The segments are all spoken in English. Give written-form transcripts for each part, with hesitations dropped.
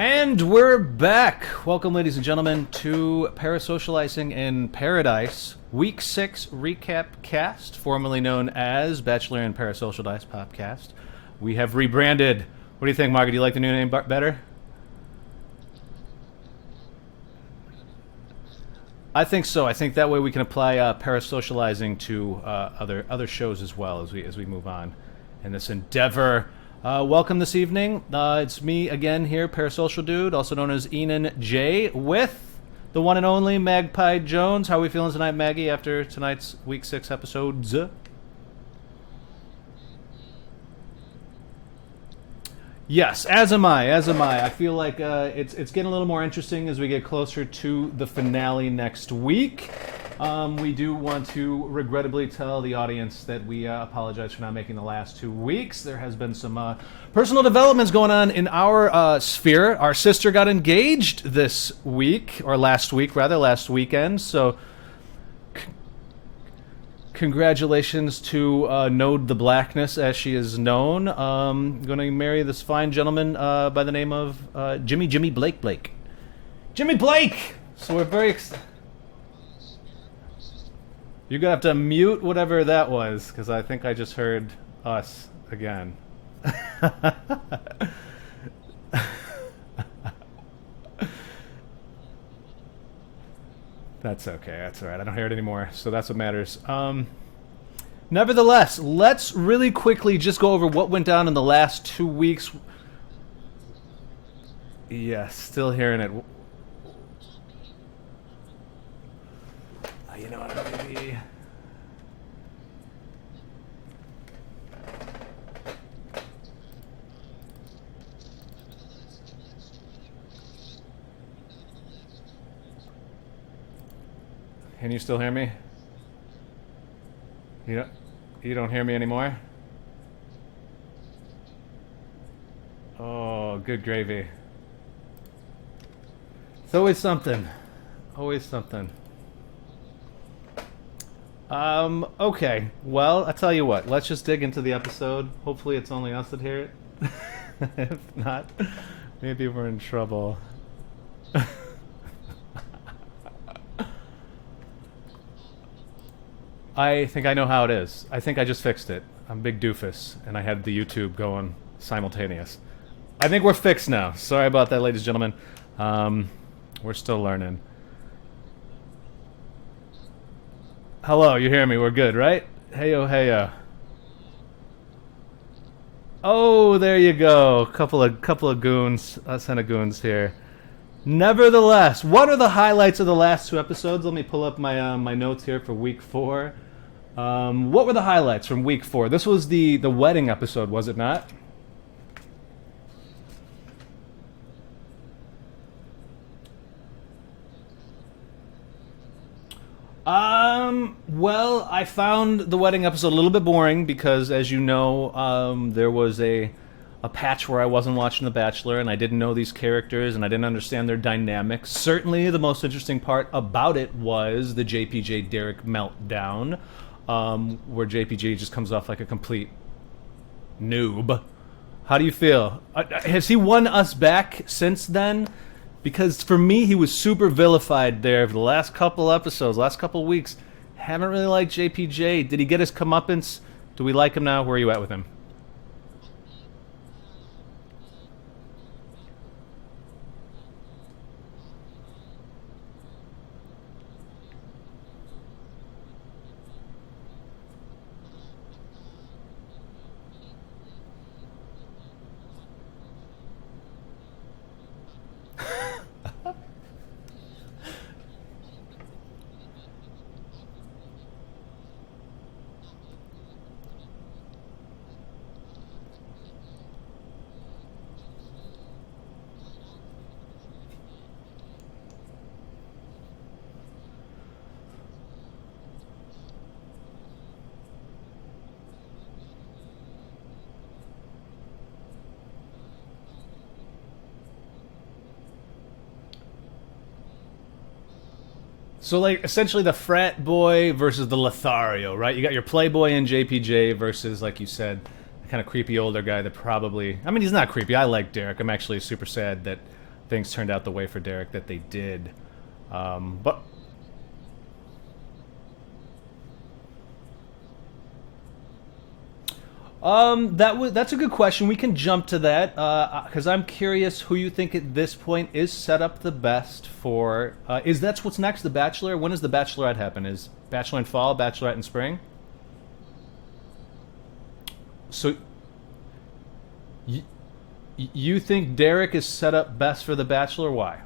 And we're back. Welcome, ladies and gentlemen, to Parasocializing in Paradise, Week 6 Recap Cast, formerly known as Bachelor and Parasocializing Podcast. We have rebranded. What do you think, Margaret? Do you like the new name better? I think so. I think that way we can apply Parasocializing to other shows as well as we move on in this endeavor. Welcome this evening. It's me again here, Parasocial Dude, also known as Enan J, with the one and only Magpie Jones. How are we feeling tonight, Maggie, after tonight's Week 6 episodes? Yes, as am I. I feel like it's getting a little more interesting as we get closer to the finale next week. We do want to regrettably tell the audience that we apologize for not making the last 2 weeks. There has been some personal developments going on in our sphere. Our sister got engaged this week, or last weekend. So congratulations to Node the Blackness, as she is known. Going to marry this fine gentleman by the name of Jimmy Blake. Jimmy Blake! So we're very excited. You're going to have to mute whatever that was, because I think I just heard us again. That's okay. That's all right. I don't hear it anymore, so that's what matters. Nevertheless, let's really quickly just go over what went down in the last 2 weeks. Yes, still hearing it. You know what, maybe... Can you still hear me? You don't hear me anymore? Oh, good gravy. It's always something. Always something. Okay. Well, I tell you what. Let's just dig into the episode. Hopefully it's only us that hear it. If not, maybe we're in trouble. I think I know how it is. I think I just fixed it. I'm a big doofus, and I had the YouTube going simultaneous. I think we're fixed now. Sorry about that, ladies and gentlemen. We're still learning. Hello, you hear me? We're good, right? Heyo, heyo. Oh, there you go. Couple of goons, a set of goons here. Nevertheless, what are the highlights of the last 2 episodes? Let me pull up my my notes here for week 4. What were the highlights from week 4? This was the wedding episode, was it not? Well, I found the wedding episode a little bit boring because, as you know, there was a patch where I wasn't watching The Bachelor and I didn't know these characters and I didn't understand their dynamics. Certainly the most interesting part about it was the JPJ Derek meltdown, where JPJ just comes off like a complete noob. How do you feel? Has he won us back since then? Because for me, he was super vilified there for the last couple episodes, last couple weeks. Haven't really liked JPJ. Did he get his comeuppance? Do we like him now? Where are you at with him? So, like, essentially the frat boy versus the Lothario, right? You got your playboy in JPJ versus, like you said, the kind of creepy older guy that probably... I mean, he's not creepy. I like Derek. I'm actually super sad that things turned out the way for Derek that they did. But that's a good question. We can jump to that because I'm curious who you think at this point is set up the best for. Is that's what's next? The Bachelor. When does the Bachelorette happen? Is Bachelor in fall, Bachelorette in spring? So y- you think Derek is set up best for the Bachelor? Why?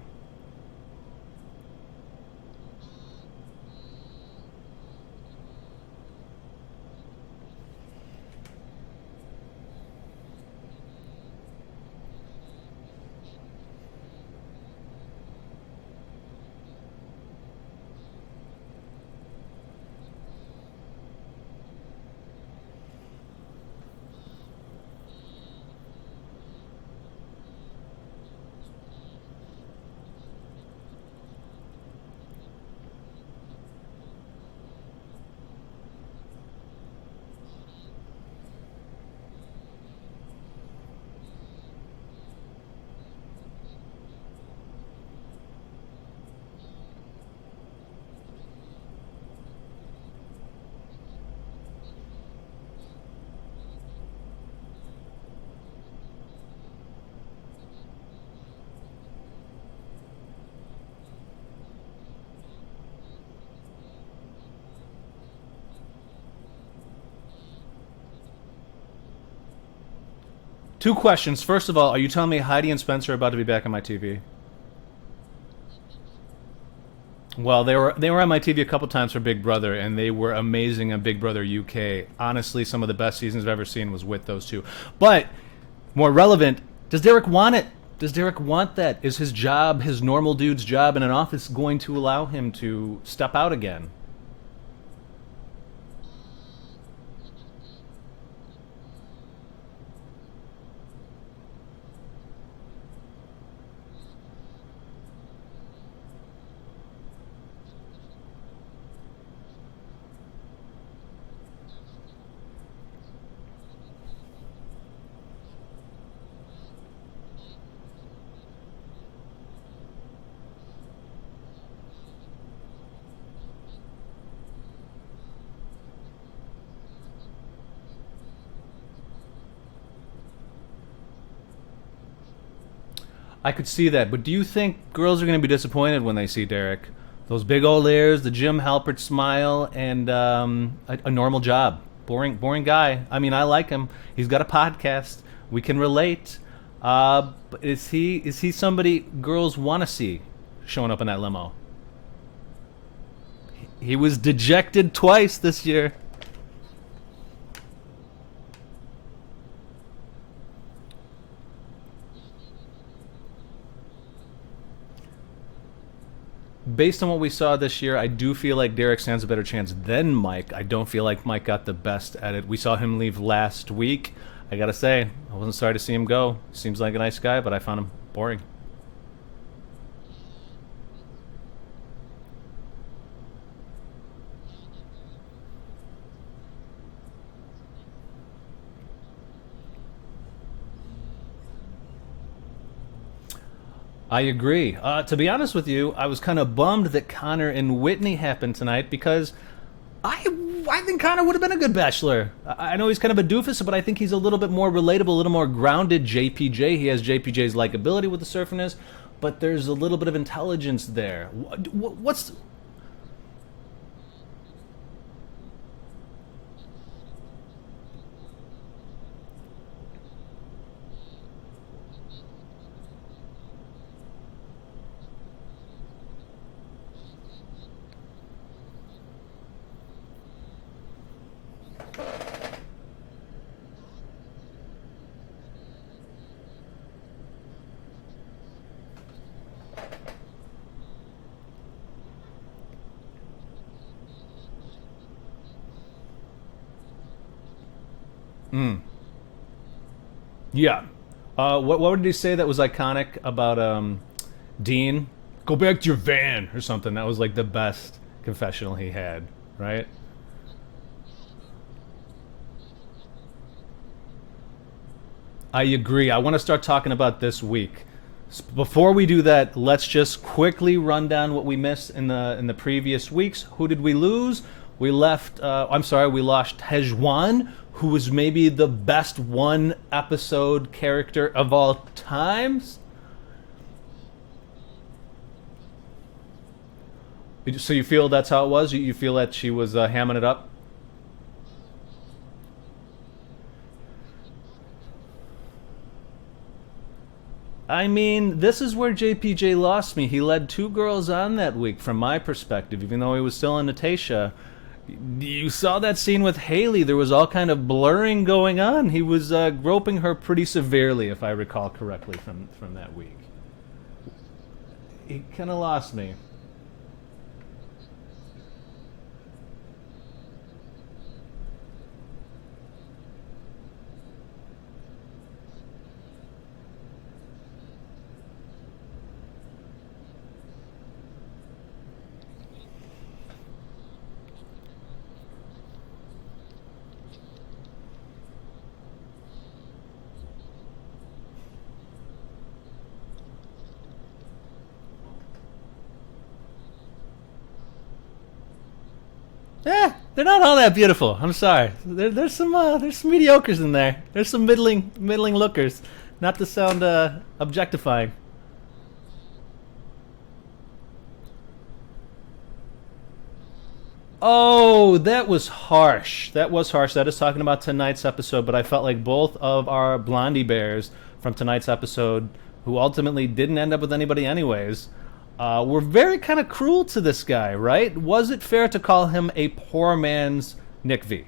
Two questions. First of all, are you telling me Heidi and Spencer are about to be back on my TV? Well, they were on my TV a couple times for Big Brother, and they were amazing on Big Brother UK. Honestly, some of the best seasons I've ever seen was with those two. But more relevant, does Derek want it? Does Derek want that? Is his job, his normal dude's job in an office, going to allow him to step out again? I could see that, but do you think girls are going to be disappointed when they see Derek? Those big old ears, the Jim Halpert smile, and a normal job. Boring guy. I mean, I like him. He's got a podcast. We can relate. But is he somebody girls want to see showing up in that limo? He was dejected twice this year. Based on what we saw this year, I do feel like Derek stands a better chance than Mike. I don't feel like Mike got the best at it. We saw him leave last week. I gotta say, I wasn't sorry to see him go. Seems like a nice guy, but I found him boring. I agree. To be honest with you, I was kind of bummed that Connor and Whitney happened tonight because I I think Connor would have been a good bachelor. I know he's kind of a doofus, but I think he's a little bit more relatable, a little more grounded. JPJ, he has JPJ's likability with the surferness, but there's a little bit of intelligence there. What's mm, yeah. What did he say that was iconic about Dean? Go back to your van or something. That was like the best confessional he had, right? I agree. I want to start talking about this week. Before we do that, let's just quickly run down what we missed in the previous weeks. Who did we lose? We left. We lost Tejuan, who was maybe the best one episode character of all times. So you feel that's how it was? You feel that she was hamming it up? I mean, this is where JPJ lost me. He led two girls on that week, from my perspective, even though he was still on Natasha. You saw that scene with Haley. There was all kind of blurring going on. He was groping her pretty severely, if I recall correctly, from that week. He kind of lost me. They're not all that beautiful. I'm sorry. There's some mediocres in there. There's some middling lookers. Not to sound objectifying. Oh, that was harsh. That was harsh. That is talking about tonight's episode, but I felt like both of our Blondie Bears from tonight's episode, who ultimately didn't end up with anybody anyways, were very kind of cruel to this guy, right? Was it fair to call him a poor man's Nick V?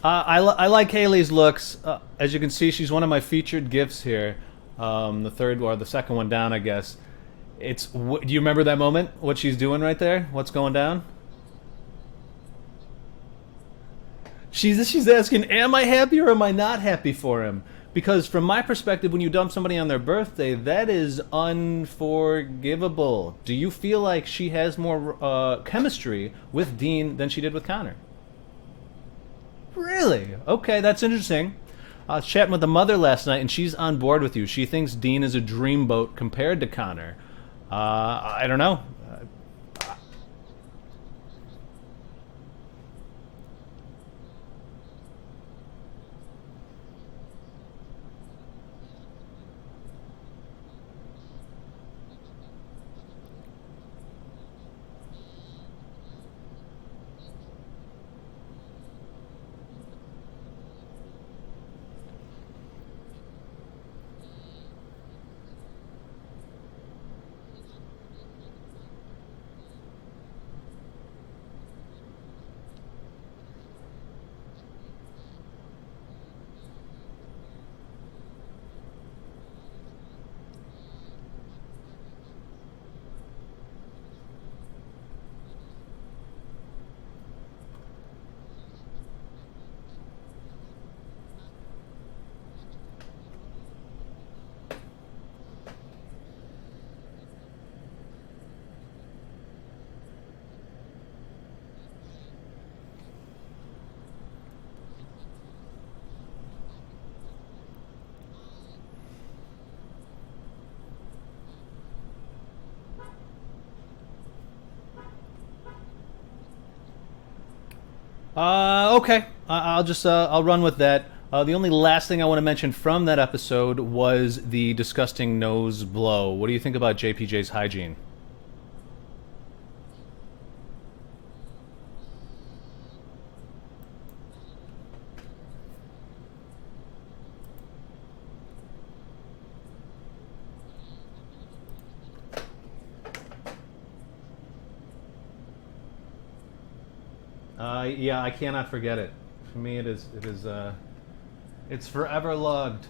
I like Haley's looks. As you can see, she's one of my featured gifts here. The third or the second one down, I guess. Do you remember that moment? What she's doing right there? What's going down? She's asking, "Am I happy or am I not happy for him?" Because from my perspective, when you dump somebody on their birthday, that is unforgivable. Do you feel like she has more chemistry with Dean than she did with Connor? Really? Okay, that's interesting. I was chatting with the mother last night, and she's on board with you. She thinks Dean is a dreamboat compared to Connor. I don't know. Okay. I'll run with that. The only last thing I want to mention from that episode was the disgusting nose blow. What do you think about JPJ's hygiene? I cannot forget it. For me, it's forever loved.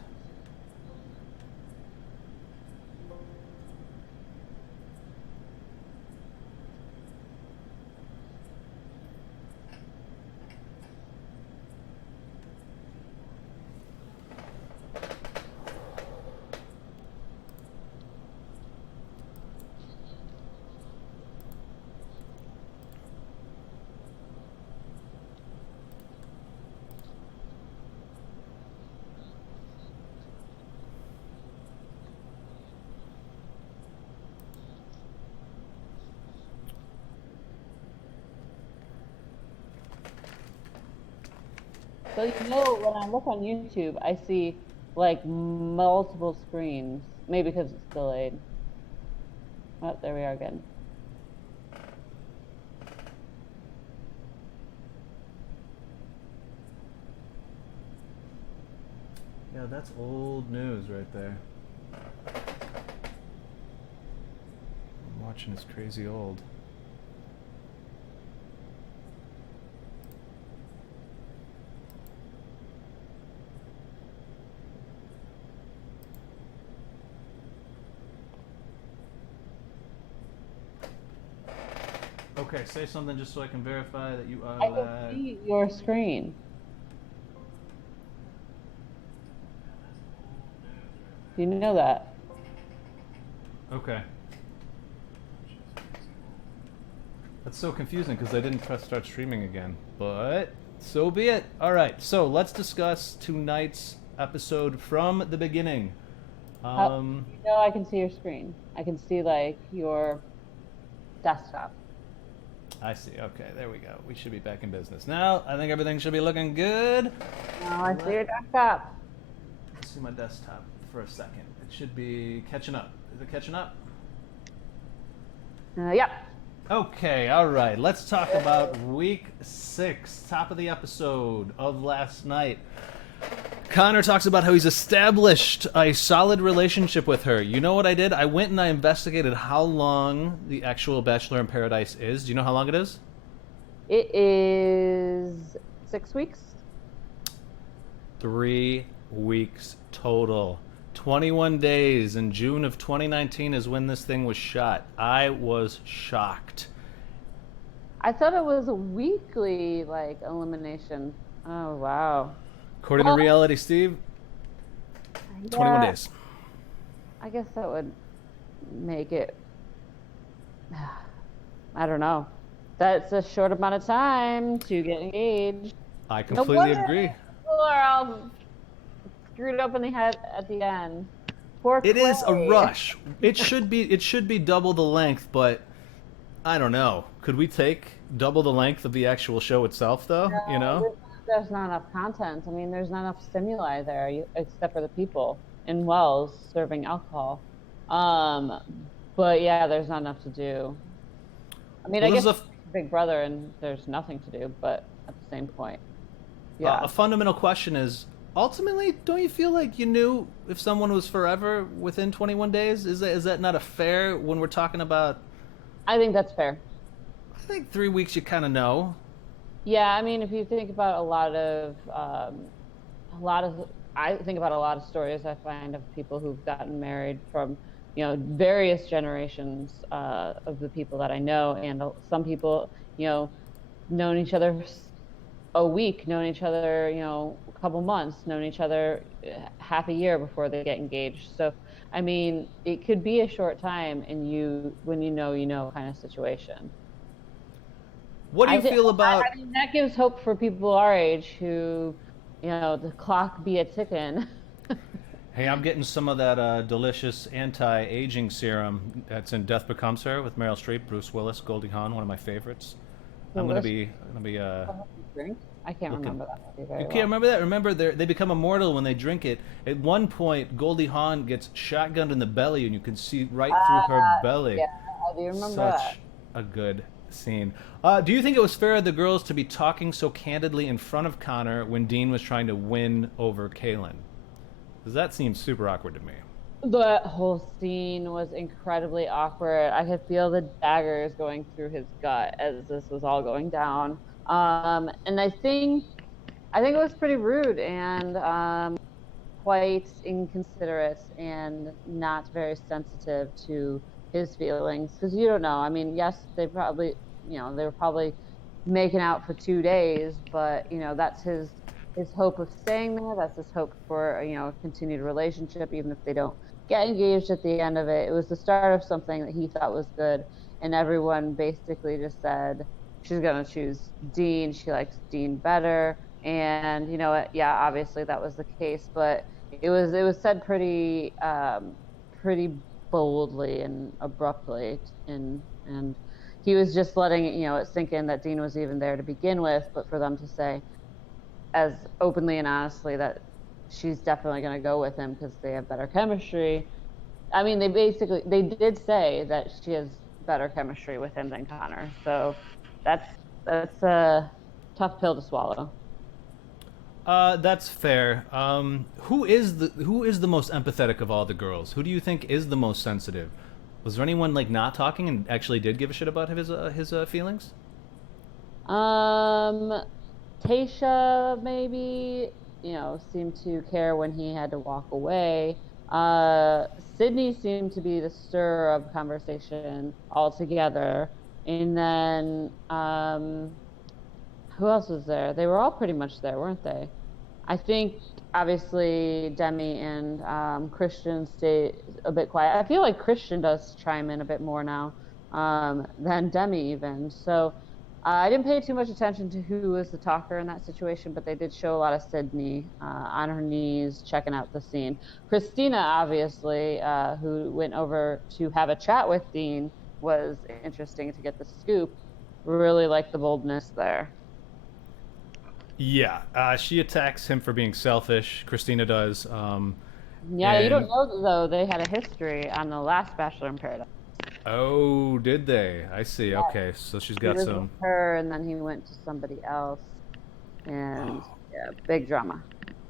So when I look on YouTube, I see like multiple screens. Maybe because it's delayed. Oh, there we are again. Yeah, that's old news right there. I'm watching this crazy old. Okay, say something just so I can verify that you are I live. can see your screen. Do you know that? Okay. That's so confusing because I didn't press start streaming again, but so be it. All right, so let's discuss tonight's episode from the beginning. I can see your screen. I can see like your desktop. I see. Okay, there we go. We should be back in business now. I think everything should be looking good. Now I see your desktop. Let's see my desktop for a second. It should be catching up. Is it catching up? Yep. Okay, all right. Let's talk about week 6, top of the episode of last night. Connor talks about how he's established a solid relationship with her. You know what I did? I went and I investigated how long the actual Bachelor in Paradise is. Do you know how long it is? It is 6 weeks. 3 weeks total. 21 days in June of 2019 is when this thing was shot. I was shocked. I thought it was a weekly like elimination. Oh wow. According to Reality Steve, 21 days. I guess that would make it. I don't know. That's a short amount of time to get engaged. I completely agree. People are all screwed up in the head at the end. Poor Clay. It is a rush. It should be double the length, but I don't know. Could we take double the length of the actual show itself, though? No, you know, there's not enough content. I mean, there's not enough stimuli there, except for the people in wells serving alcohol. But yeah, there's not enough to do. I mean, I guess it's Big Brother, and there's nothing to do. But at the same point, yeah. A fundamental question is: ultimately, don't you feel like you knew if someone was forever within 21 days? Is that not a fair when we're talking about? I think that's fair. I think 3 weeks you kind of know. Yeah, I mean, if you think about I think about a lot of stories I find of people who've gotten married from, various generations of the people that I know, and some people, known each other a week, known each other, a couple months, known each other half a year before they get engaged. So, I mean, it could be a short time, and when you know kind of situation. What do you feel about? I mean, that gives hope for people our age who, the clock be a ticking. Hey, I'm getting some of that delicious anti-aging serum that's in Death Becomes Her with Meryl Streep, Bruce Willis, Goldie Hawn, one of my favorites. I'm gonna be. Drink? I can't remember that. You can't remember that? Remember, they become immortal when they drink it. At one point, Goldie Hawn gets shotgunned in the belly, and you can see right through her belly. Yeah, I do remember that. Such a good scene. Do you think it was fair of the girls to be talking so candidly in front of Connor when Dean was trying to win over Kaylin? Because that seems super awkward to me. The whole scene was incredibly awkward. I could feel the daggers going through his gut as this was all going down. And I think it was pretty rude and quite inconsiderate and not very sensitive to his feelings because you don't know. I mean, yes, they were probably making out for 2 days, but that's his hope of staying there. That's his hope for a continued relationship, even if they don't get engaged at the end of it. It was the start of something that he thought was good, and everyone basically just said she's gonna choose Dean. She likes Dean better, and you know what? Yeah, obviously that was the case, but it was said pretty boldly and abruptly, and he was just letting it sink in that Dean was even there to begin with, but for them to say as openly and honestly that she's definitely going to go with him because they have better chemistry. I mean, they did say that she has better chemistry with him than Connor. So that's that's a tough pill to swallow. That's fair. Who is the most empathetic of all the girls? Who do you think is the most sensitive? Was there anyone like not talking and actually did give a shit about his feelings? Um, Tasha maybe, seemed to care when he had to walk away. Sydney seemed to be the stir of conversation altogether. And then, who else was there? They were all pretty much there, weren't they? I think obviously Demi and Christian stay a bit quiet. I feel like Christian does chime in a bit more now than Demi even. So I didn't pay too much attention to who was the talker in that situation, but they did show a lot of Sydney on her knees checking out the scene. Christina, obviously, who went over to have a chat with Dean, was interesting to get the scoop. Really like the boldness there. Yeah, she attacks him for being selfish. Christina does, Yeah, you don't and know though they had a history on the last Bachelor in Paradise. oh, did they? I see. Yeah, Okay, so she's he got was with some. her, and then he went to somebody else, and yeah, big drama.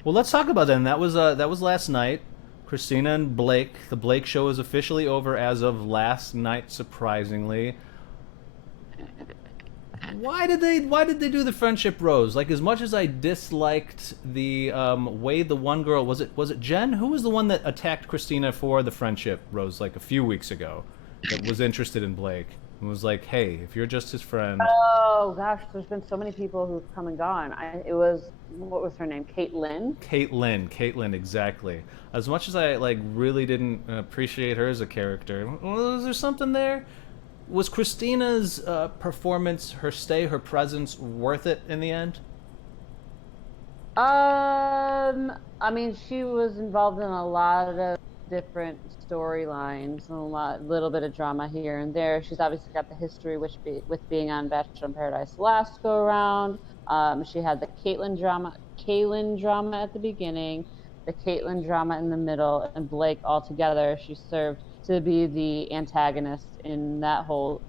Well, let's talk about that. And that was last night. Christina and Blake. The Blake show is officially over as of last night. Surprisingly, why did they do the friendship rose? Like as much as I disliked the way the one girl was it Jen, who was the one that attacked Christina for the friendship rose like a few weeks ago, that was interested in Blake and was like, hey, if you're just his friend. Oh gosh, there's been so many people who've come and gone. It was what was her name? Caitlin. Caitlin, exactly. As much as I like really didn't appreciate her as a character, was there something there? Was Christina's performance, her stay, her presence worth it in the end? I mean, she was involved in a lot of different storylines and little bit of drama here and there. She's obviously got the history, with being on Bachelor in Paradise last go around. She had the Caitlyn drama at the beginning, the Caitlyn drama in the middle, and Blake all together. She served to be the antagonist in that whole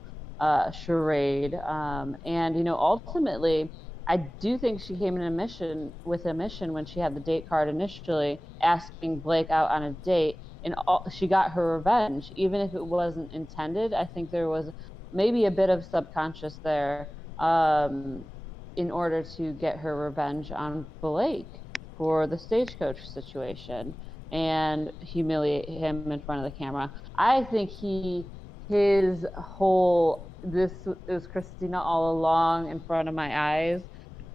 charade. And ultimately, I do think she came in a mission when she had the date card initially, asking Blake out on a date, and she got her revenge, even if it wasn't intended. I think there was maybe a bit of subconscious there, in order to get her revenge on Blake for the stagecoach situation and humiliate him in front of the camera. I think his whole this is Christina all along in front of my eyes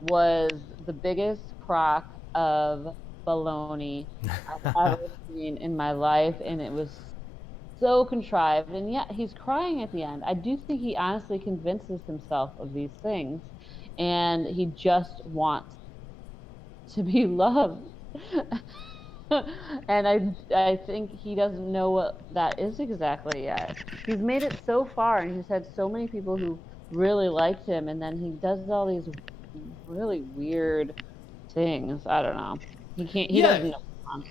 was the biggest crock of baloney I've ever seen in my life, and it was so contrived. And yet he's crying at the end. I do think he honestly convinces himself of these things, and he just wants to be loved. And I think he doesn't know what that is exactly yet. He's made it so far, and he's had so many people who really liked him, and then he does all these really weird things. I don't know. He Yeah, doesn't know what he wants.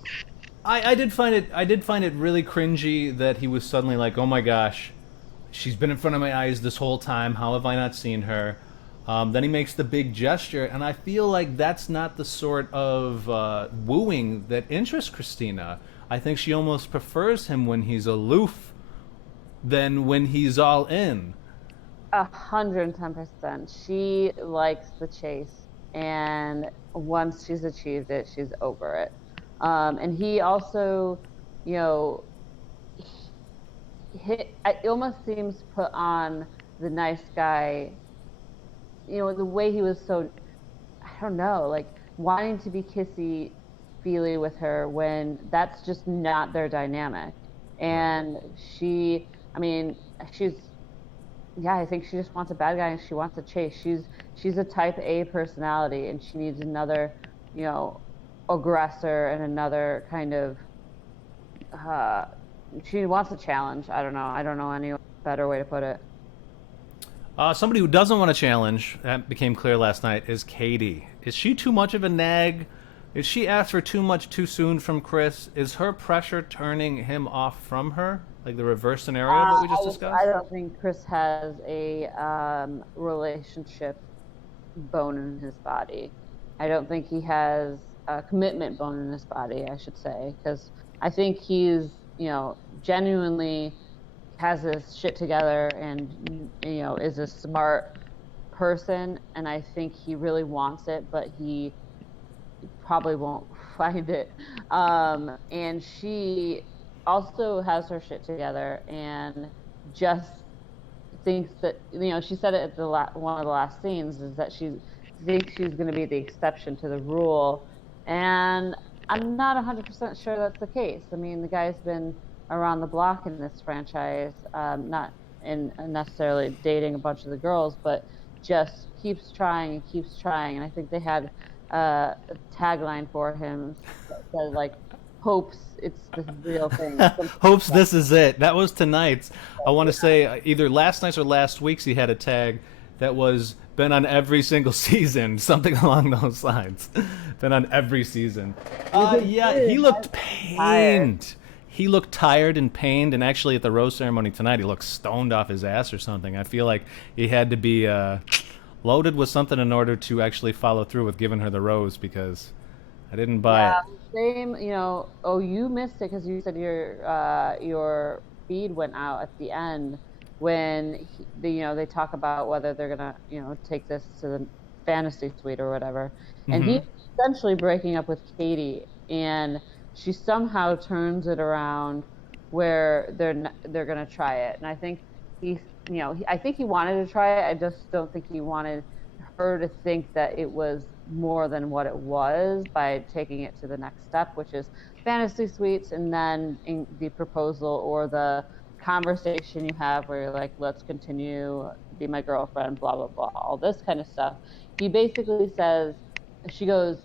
I did find it really cringy that he was suddenly like, oh my gosh, she's been in front of my eyes this whole time. How have I not seen her? Then he makes the big gesture, and I feel like that's not the sort of wooing that interests Christina. I think she almost prefers him when he's aloof than when he's all in. 110%. She likes the chase, and once she's achieved it, she's over it. And he also, you know, it almost seems put on the nice guy. The way he was so, I don't know, like wanting to be kissy feely with her when that's just not their dynamic. Right. And I mean, she's yeah, I think she just wants a bad guy and she wants a chase. She's a type A personality and she needs another, you know, aggressor and another kind of uh she wants a challenge. I don't know. I don't know any better way to put it. Somebody who doesn't want to challenge, that became clear last night, is Katie. Is she too much of a nag? Is she asked for too much too soon from Chris? Is her pressure turning him off from her? Like the reverse scenario of what we just I discussed? don't think Chris has a relationship bone in his body. I don't think he has a commitment bone in his body, I should say, because I think he's, genuinely has his shit together and, is a smart person. And I think he really wants it, but he probably won't find it. And she also has her shit together and just thinks that she said it at one of the last scenes is that she thinks she's going to be the exception to the rule, and I'm not 100% sure that's the case. I mean, the guy's been around the block in this franchise, not in necessarily dating a bunch of the girls, but just keeps trying. And I think they had a tagline for him that said like hopes it's the real thing. Hopes this is it. That was tonight's. I want to say either last night's or last week's he had a tag that was been on every single season, something along those lines. Been on every season. Yeah, he looked pained. He looked tired and pained, and actually at the rose ceremony tonight, he looked stoned off his ass or something. I feel like he had to be loaded with something in order to actually follow through with giving her the rose, because I didn't buy it. Same. Oh, you missed it because you said your feed went out at the end when they talk about whether they're gonna take this to the fantasy suite or whatever, and he's essentially breaking up with Katie, and she somehow turns it around where they're gonna try it, and I think I think he wanted to try it. I just don't think he wanted her to think that it was more than what it was by taking it to the next step, which is fantasy suites, and then in the proposal or the conversation you have where you're like, let's continue, be my girlfriend, blah blah blah, all this kind of stuff. He basically says, she goes,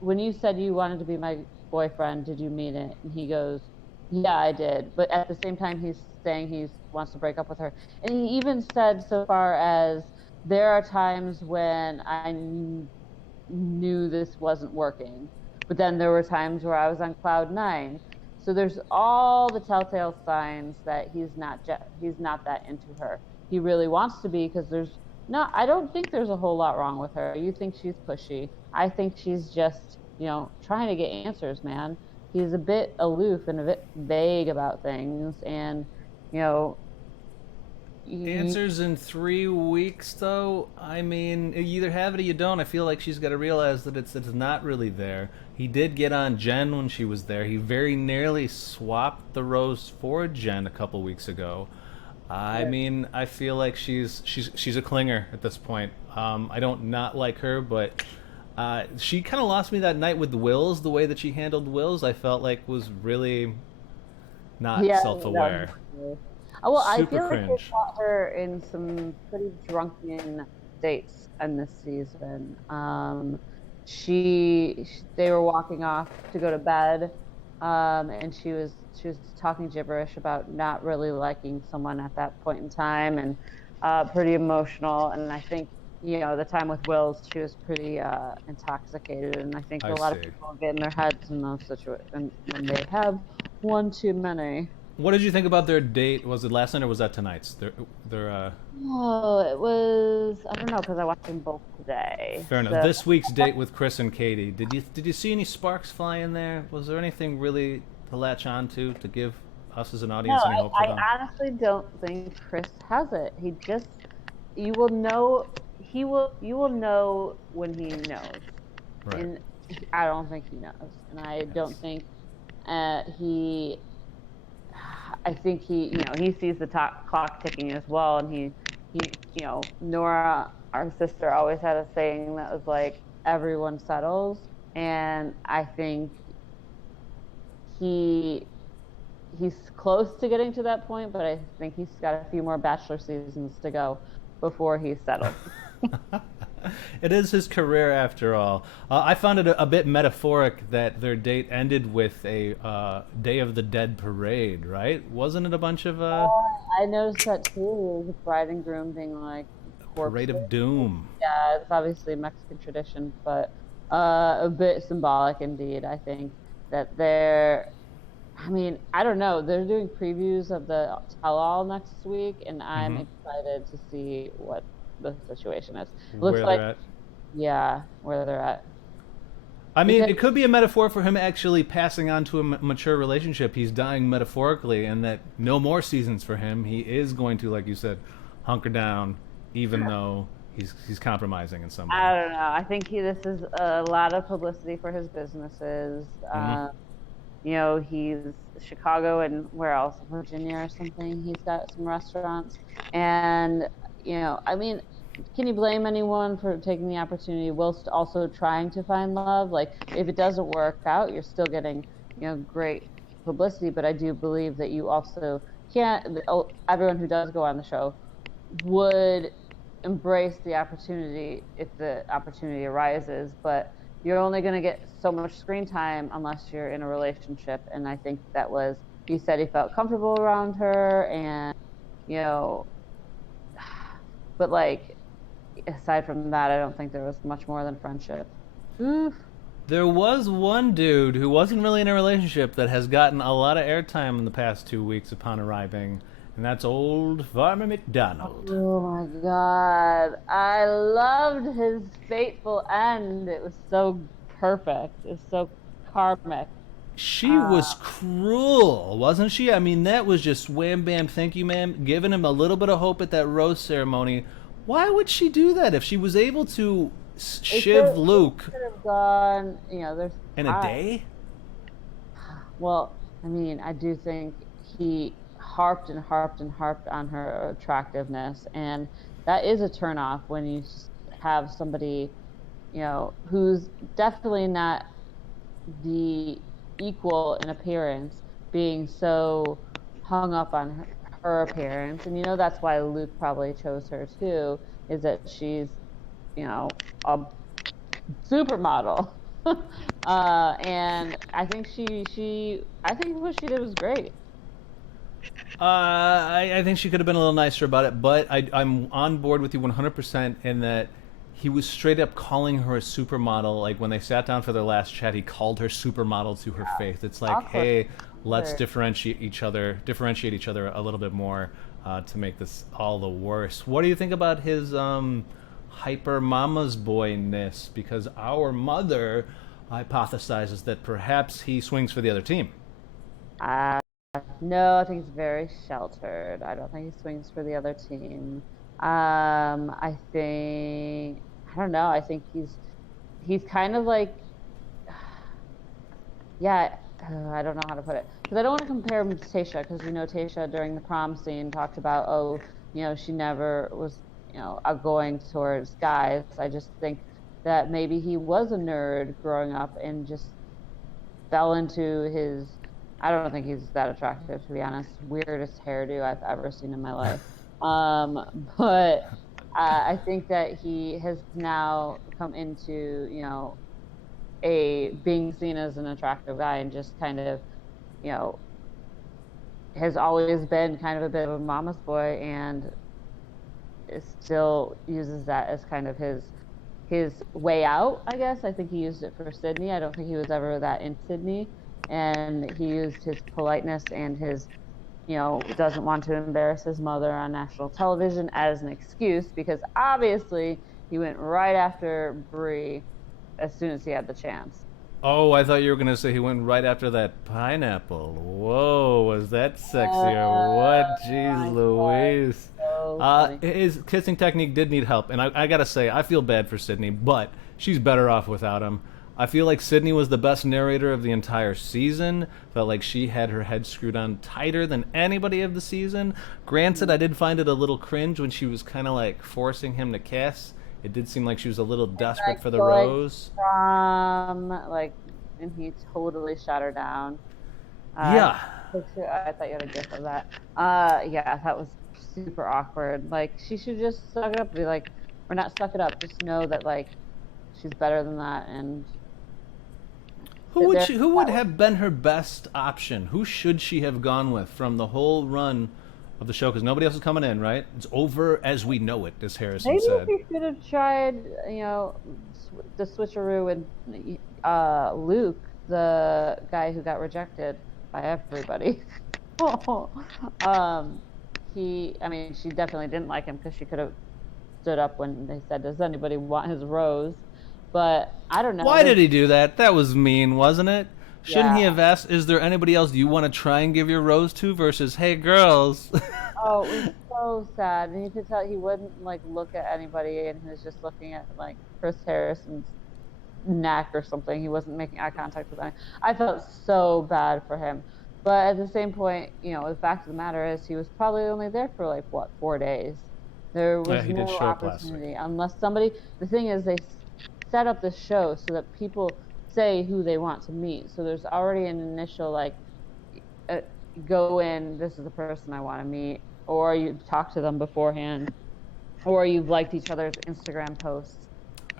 when you said you wanted to be my boyfriend, did you mean it? And he goes, yeah, I did. But at the same time, he's saying he wants to break up with her. And he even said so far as, there are times when I knew this wasn't working, but then there were times where I was on cloud nine. So there's all the telltale signs that he's not that into her. He really wants to be, because I don't think there's a whole lot wrong with her. You think she's pushy. I think she's just, trying to get answers, man. He's a bit aloof and a bit vague about things, and, Answers in 3 weeks, though. I mean, you either have it or you don't. I feel like she's got to realize that it's not really there. He did get on Jen when she was there. He very nearly swapped the rose for Jen a couple weeks ago. I mean, I feel like she's a clinger at this point. I don't not like her, but she kind of lost me that night with Wills. The way that she handled Wills, I felt like was really not self-aware. Well, I Super feel like cringe. they caught her in some pretty drunken dates in this season. They were walking off to go to bed, and she was talking gibberish about not really liking someone at that point in time, and pretty emotional. And I think the time with Wills, she was pretty intoxicated, and I think a lot of people get in their heads in those situations when they have one too many. What did you think about their date? Was it last night or was that tonight's? Oh, it was, I don't know, because I watched them both today. Fair enough. This week's date with Chris and Katie. Did you see any sparks fly in there? Was there anything really to latch on to give us as an No, audience any hope for I them? honestly don't think Chris has it. He just, you will know, you will know when he knows. Right. And I don't think he knows. And I don't Yes. think he, I think he sees the clock ticking as well. And he, Nora, our sister, always had a saying that was like, everyone settles. And I think he he's close to getting to that point, but I think he's got a few more Bachelor seasons to go before he's settled. It is his career after all. I found it a bit metaphoric that their date ended with a Day of the Dead parade, right? Wasn't it a bunch of I noticed that too, the bride and groom being like parade corpses. of doom? Yeah, it's obviously a Mexican tradition, but a bit symbolic indeed. I think that I mean, I don't know. They're doing previews of the tell-all next week, and I'm Hmm. excited to see what the situation is. Looks Where they're like, at. yeah, where they're at. I mean, Because it could be a metaphor for him actually passing on to a mature relationship. He's dying metaphorically, and that no more seasons for him. He is going to, like you said, hunker down, even though he's compromising in some way. I don't know. I think this is a lot of publicity for his businesses. Hmm. He's Chicago and where else? Virginia or something. He's got some restaurants. And, I mean, can you blame anyone for taking the opportunity whilst also trying to find love? Like, if it doesn't work out, you're still getting, great publicity. But I do believe that you also can't, everyone who does go on the show would embrace the opportunity if the opportunity arises, but you're only going to get so much screen time unless you're in a relationship. And I think he said he felt comfortable around her, and, you know, but like, aside from that, I don't think there was much more than friendship. Oof. There was one dude who wasn't really in a relationship that has gotten a lot of airtime in the past 2 weeks upon arriving, and that's old Farmer McDonald. Oh my God. I loved his fateful end. It was so perfect. It was so karmic. She was Uh, cruel, wasn't she? I mean, that was just wham bam, thank you, ma'am, giving him a little bit of hope at that rose ceremony. Why would she do that if she was able to shiv it Luke could have gone, there's in a time. day? Well, I mean, I do think he harped and harped and harped on her attractiveness, and that is a turnoff when you have somebody, who's definitely not the equal in appearance, being so hung up on her appearance. And that's why Luke probably chose her too, is that she's, a supermodel. And I think I think what she did was great. I think she could have been a little nicer about it, but I'm on board with you 100% in that he was straight up calling her a supermodel. Like when they sat down for their last chat, he called her supermodel to her face. It's like, Awkward. hey, let's differentiate each other a little bit more to make this all the worse. What do you think about his hyper mama's boy-ness? Because our mother hypothesizes that perhaps he swings for the other team. Uh, no, I think he's very sheltered. I don't think he swings for the other team. I don't know. I think he's kind of like, yeah, I don't know how to put it, because I don't want to compare him to Tasha, because Tasha during the prom scene talked about, oh, she never was, outgoing towards guys. I just think that maybe he was a nerd growing up and just fell into his. I don't think he's that attractive, to be honest. Weirdest hairdo I've ever seen in my life. But I think that he has now come into, a being seen as an attractive guy, and just kind of, you know, has always been kind of a bit of a mama's boy, and still uses that as kind of his way out, I guess. I think he used it for Sydney. I don't think he was ever that in Sydney. And he used his politeness and his, doesn't want to embarrass his mother on national television as an excuse, because obviously he went right after Brie as soon as he had the chance. Oh, I thought you were gonna say he went right after that pineapple. Whoa, was that sexy or what? Jeez My God, Louise. so funny. His kissing technique did need help, and I gotta say, I feel bad for Sydney, but she's better off without him. I feel like Sydney was the best narrator of the entire season. Felt like she had her head screwed on tighter than anybody of the season. Granted, I did find it a little cringe when she was kind of like forcing him to kiss. It did seem like she was a little desperate Like, for the so, like, rose. like, and he totally shut her down. Uh, Yeah. I thought you had a gif of that. Yeah, that was super awkward. Like, she should just suck it up, be like, or not suck it up, just know that like she's better than that, and Who sit would there. she? Who would have been her best option? Who should she have gone with from the whole run of the show? Because nobody else is coming in, right? It's over as we know it, as Harrison Maybe said. she should have tried, the switcheroo with Luke, the guy who got rejected by everybody. um, I mean, she definitely didn't like him because she could have stood up when they said, "Does anybody want his rose?" But I don't know. Why did he do that? That was mean, wasn't it? Shouldn't Yeah. he have asked, "Is there anybody else you want to try and give your rose to?" Versus, "Hey, girls." Oh, it was so sad. And you could tell he wouldn't like look at anybody, and he was just looking at like Chris Harrison's neck or something. He wasn't making eye contact with anyone. I felt so bad for him. But at the same point, the fact of the matter is he was probably only there for like what, 4 days. There Yeah, was he did no show up last week. opportunity unless somebody. The thing is, they set up the show so that people say who they want to meet. So there's already an initial like, uh, go in. This is the person I want to meet, or you talk to them beforehand, or you've liked each other's Instagram posts,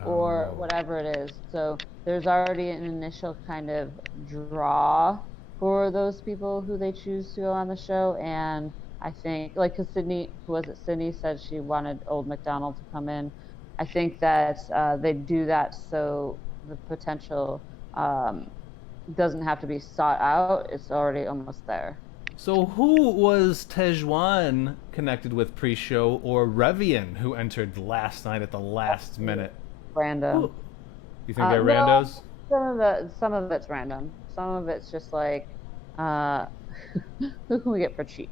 or Oh. whatever it is. So there's already an initial kind of draw for those people who they choose to go on the show. And I think, like, because Sydney, who was it? Sydney said she wanted Old McDonald to come in. I think that they do that so the potential doesn't have to be sought out. It's already almost there. So who was Tejuan connected with pre-show, or Revian, who entered last night at the last minute? Random. Who? You think they're No, randos? some of it's random. Some of it's just like, uh, who can we get for cheap?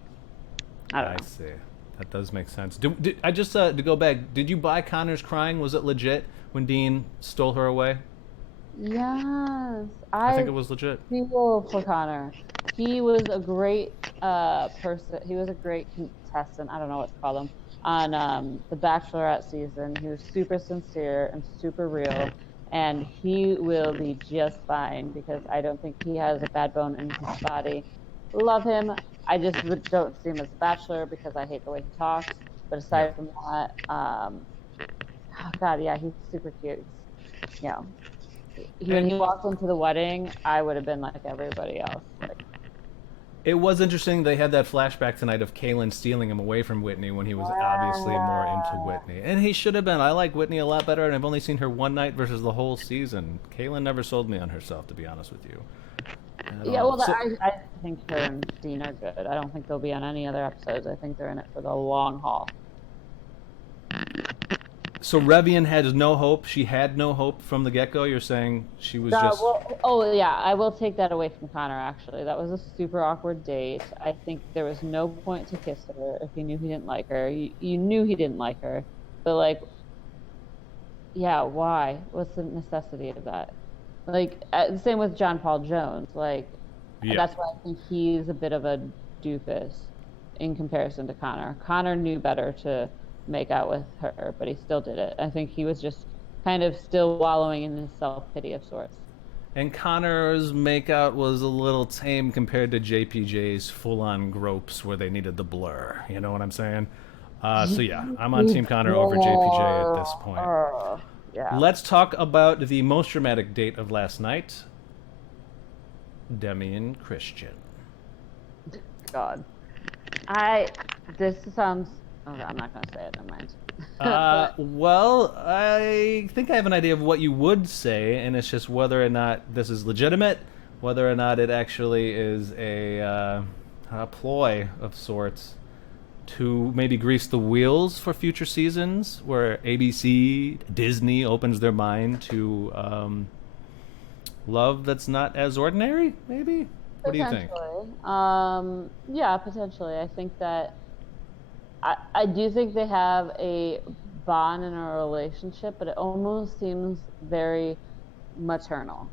I don't I know. see. That does make sense. I just to go back? Did you buy Connor's crying? Was it legit when Dean stole her away? Yes, I think it I was legit. feel for Connor. He was a great person. He was a great contestant. I don't know what to call him on the Bachelorette season. He was super sincere and super real, and he will be just fine because I don't think he has a bad bone in his body. Love him. I just don't see him as a Bachelor because I hate the way he talks. But Yeah. aside from that, oh God, yeah, he's super cute. Yeah. When And he walked into the wedding, I would have been like everybody else. Like, it was interesting. They had that flashback tonight of Kaylin stealing him away from Whitney when he was obviously more into wow. Whitney. And he should have been. I like Whitney a lot better, and I've only seen her one night versus the whole season. Kaylin never sold me on herself, to be honest with you. At Yeah, all. well, So, I think her and Dean are good. I don't think they'll be on any other episodes. I think they're in it for the long haul. so Revian had no hope. She had no hope from the get go. You're saying she was just. Well, oh yeah, I will take that away from Connor. Actually, that was a super awkward date. I think there was no point to kiss her if you knew he didn't like her. You knew he didn't like her, but like, yeah, why? What's the necessity of that? Like, same with John Paul Jones. Like, Yeah. that's why I think he's a bit of a doofus in comparison to Connor. Connor knew better to make out with her, but he still did it. I think he was just kind of still wallowing in his self pity of sorts. And Connor's makeout was a little tame compared to JPJ's full on gropes where they needed the blur. You know what I'm saying? So yeah, I'm on Team Connor over JPJ at this point. Yeah. Let's talk about the most dramatic date of last night, Demi and Christian. God. This sounds. Oh, I'm not going to say it. Never mind. But Well, I think I have an idea of what you would say, and it's just whether or not this is legitimate, whether or not it actually is a ploy of sorts to maybe grease the wheels for future seasons, where ABC, Disney opens their mind to Love that's not as ordinary, maybe? What do you think? Potentially. Yeah, potentially. I think that I do think they have a bond in a relationship, but it almost seems very maternal.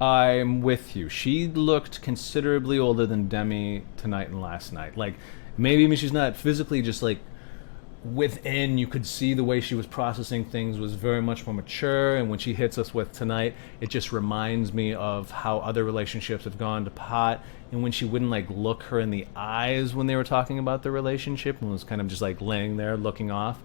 I'm with you. She looked considerably older than Demi tonight and last night. Like, maybe I mean, she's not physically, just like within, you could see the way she was processing things was very much more mature. And when she hits us with tonight, it just reminds me of how other relationships have gone to pot. And when she wouldn't like look her in the eyes when they were talking about the relationship and was kind of just like laying there looking off.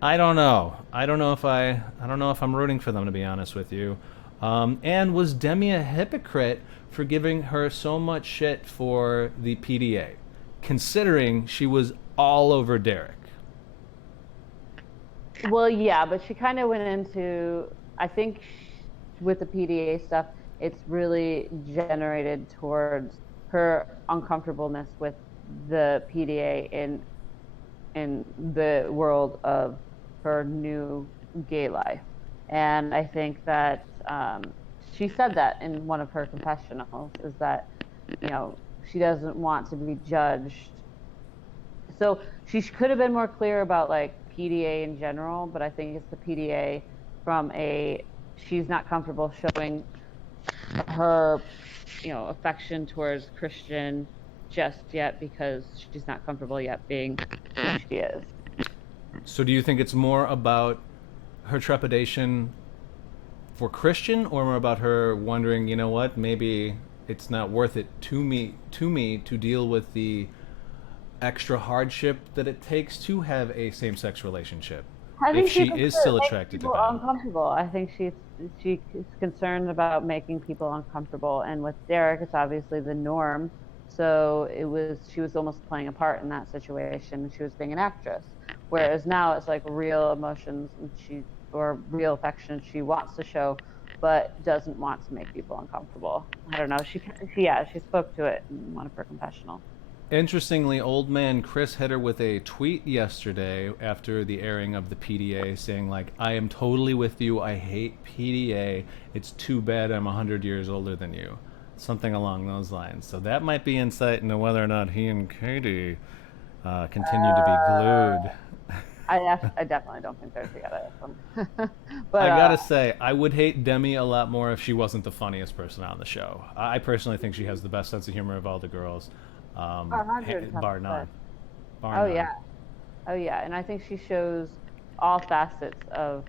I don't know. I don't know if I'm rooting for them, to be honest with you. And was Demi a hypocrite for giving her so much shit for the PDA, considering she was all over Derek? Well, yeah, but she kind of went into, I think with the PDA stuff, it's really generated towards her uncomfortableness with the PDA in the world of her new gay life. And I think that she said that in one of her confessionals, is that, she doesn't want to be judged. So she could have been more clear about like PDA in general, but I think it's the PDA from she's not comfortable showing her, affection towards Christian just yet because she's not comfortable yet being who she is. So do you think it's more about her trepidation for Christian, or more about her wondering, you know what, maybe it's not worth it to me to deal with the extra hardship that it takes to have a same-sex relationship I think if she is still attracted to people Ben? uncomfortable. I think she's concerned about making people uncomfortable, and with Derek, it's obviously the norm. So she was almost playing a part in that situation. She was being an actress, whereas now it's like real emotions or real affection she wants to show, but doesn't want to make people uncomfortable. I don't know. She spoke to it in one of her confessionals. Interestingly, old man Chris hit her with a tweet yesterday after the airing of the PDA saying, like, I am totally with you. I hate PDA. It's too bad I'm 100 years older than you. Something along those lines. So that might be insight into whether or not he and Katie continue to be glued. I definitely don't think they're together. But I gotta say, I would hate Demi a lot more if she wasn't the funniest person on the show. I personally think she has the best sense of humor of all the girls. 100%. Bar none. Oh yeah, oh yeah, and I think she shows all facets of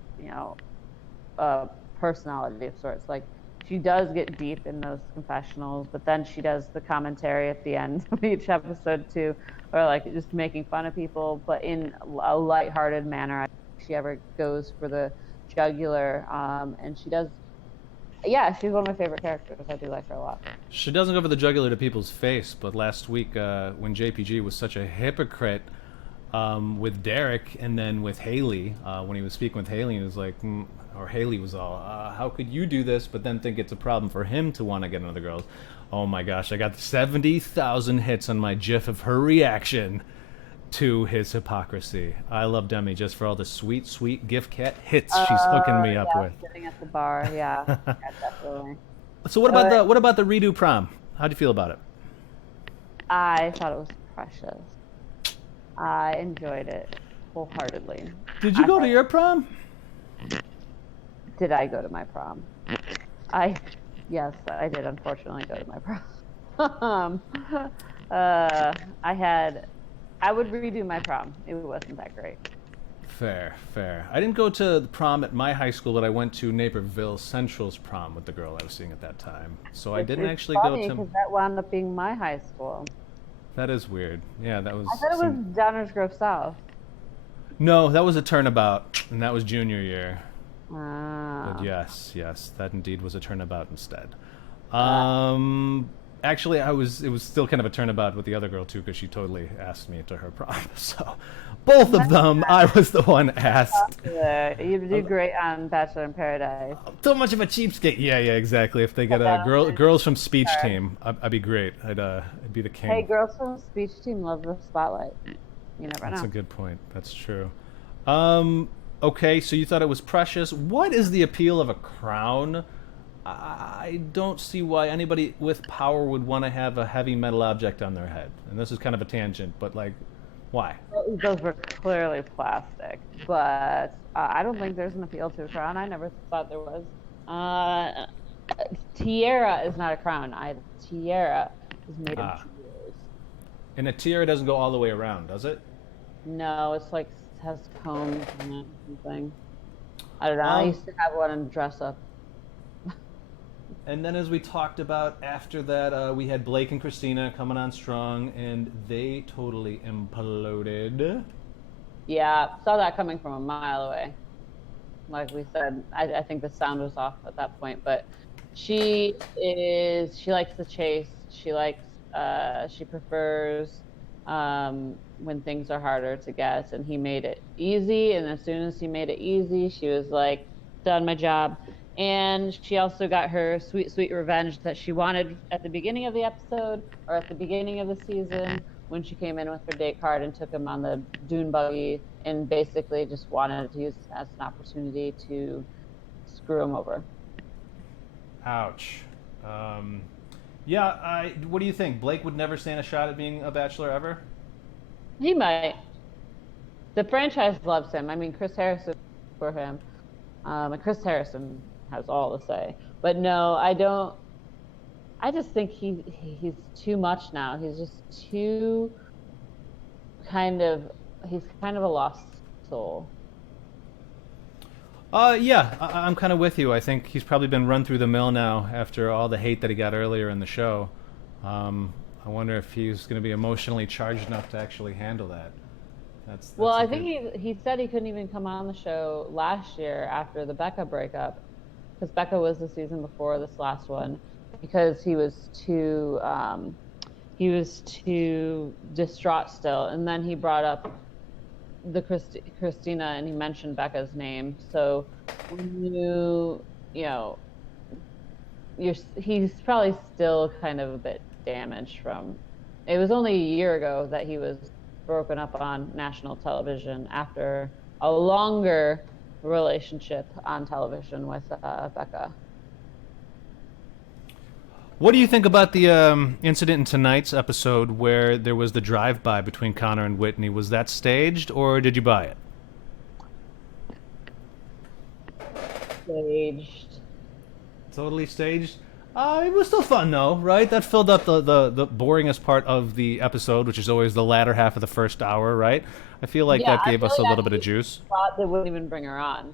personality of sorts. Like she does get deep in those confessionals, but then she does the commentary at the end of each episode too, or like just making fun of people, but in a lighthearted manner. I don't think she ever goes for the jugular, and she does. Yeah, she's one of my favorite characters. I do like her a lot. She doesn't go for the jugular to people's face, but last week when JPG was such a hypocrite with Derek and then with Haley, when he was speaking with Haley, he was like, or Haley was all, how could you do this, but then think it's a problem for him to want to get another girl? Oh my gosh, I got 70,000 hits on my GIF of her reaction to his hypocrisy. I love Demi just for all the sweet, sweet gift cat hits she's hooking me up with. Sitting at the bar, yeah, yeah, definitely. So what about the redo prom? How do you feel about it? I thought it was precious. I enjoyed it wholeheartedly. Did you go to your prom? Did I go to my prom? Yes, I did unfortunately go to my prom. I would redo my prom. It wasn't that great. Fair. I didn't go to the prom at my high school, but I went to Naperville Central's prom with the girl I was seeing at that time. So I didn't actually go to. Because that wound up being my high school. That is weird. Yeah, that was. I thought it was Downers Grove South. No, that was a turnabout, and that was junior year. Ah. But yes, that indeed was a turnabout instead. Actually, it was still kind of a turnabout with the other girl too, because she totally asked me to her prom. So, both of them, I was the one asked. You do great on Bachelor in Paradise. So much of a cheapskate. Yeah, exactly. If they get a girls from speech team, I'd be great. I'd be the king. Hey, girls from speech team love the spotlight. You never know. That's a good point. That's true. Okay, so you thought it was precious. What is the appeal of a crown I don't see why anybody with power would want to have a heavy metal object on their head. And this is kind of a tangent, but like, why? Those were clearly plastic, but I don't think there's an appeal to a crown. I never thought there was. Uh, Tiara is not a crown either. Tiara is made of Ah, jewels. and a tiara doesn't go all the way around, does it? No, it's like has combs on it or something. I don't know. I Um, used to have one in dress up. and then as we talked about after that, we had Blake and Christina coming on strong, and they totally imploded. Yeah, saw that coming from a mile away. Like we said, I think the sound was off at that point, but she likes the chase. She prefers when things are harder to get, and he made it easy. And as soon as he made it easy, she was like, done my job. And she also got her sweet, sweet revenge that she wanted at the beginning of the episode or at the beginning of the season when she came in with her date card and took him on the dune buggy and basically just wanted to use it as an opportunity to screw him over. Ouch. Yeah, what do you think? Blake would never stand a shot at being a bachelor ever? He might. The franchise loves him. I mean, Chris Harrison for him. And Chris Harrison has all to say. But no, I don't. I just think he's too much now. He's just too kind of. He's kind of a lost soul. Yeah, I'm kind of with you. I think he's probably been run through the mill now after all the hate that he got earlier in the show. I wonder if he's going to be emotionally charged enough to actually handle that. Well, That's a I good. think he said he couldn't even come on the show last year after the Becca breakup, because Becca was the season before this last one, because he was too distraught still, and then he brought up the Christina and he mentioned Becca's name. So when you know he's probably still kind of a bit damaged from. It was only a year ago that he was broken up on national television after a longer relationship on television with Becca. What do you think about the incident in tonight's episode where there was the drive-by between Connor and Whitney? Was that staged, or did you buy it? Staged. Totally staged. It was still fun though, right? That filled up the boringest part of the episode, which is always the latter half of the first hour, right? I feel like Yeah, that I gave us a really little bit of actually juice. thought they wouldn't even bring her on.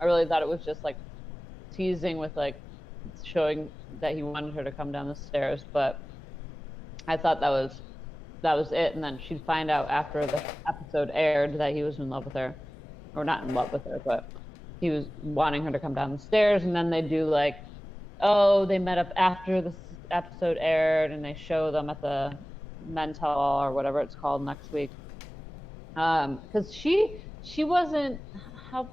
I really thought it was just like teasing with like showing that he wanted her to come down the stairs, but I thought that was it. And then she'd find out after the episode aired that he was in love with her, or not in love with her, but he was wanting her to come down the stairs. And then they do like, oh, they met up after this episode aired, and they show them at the men tell all or whatever it's called next week. Because she wasn't how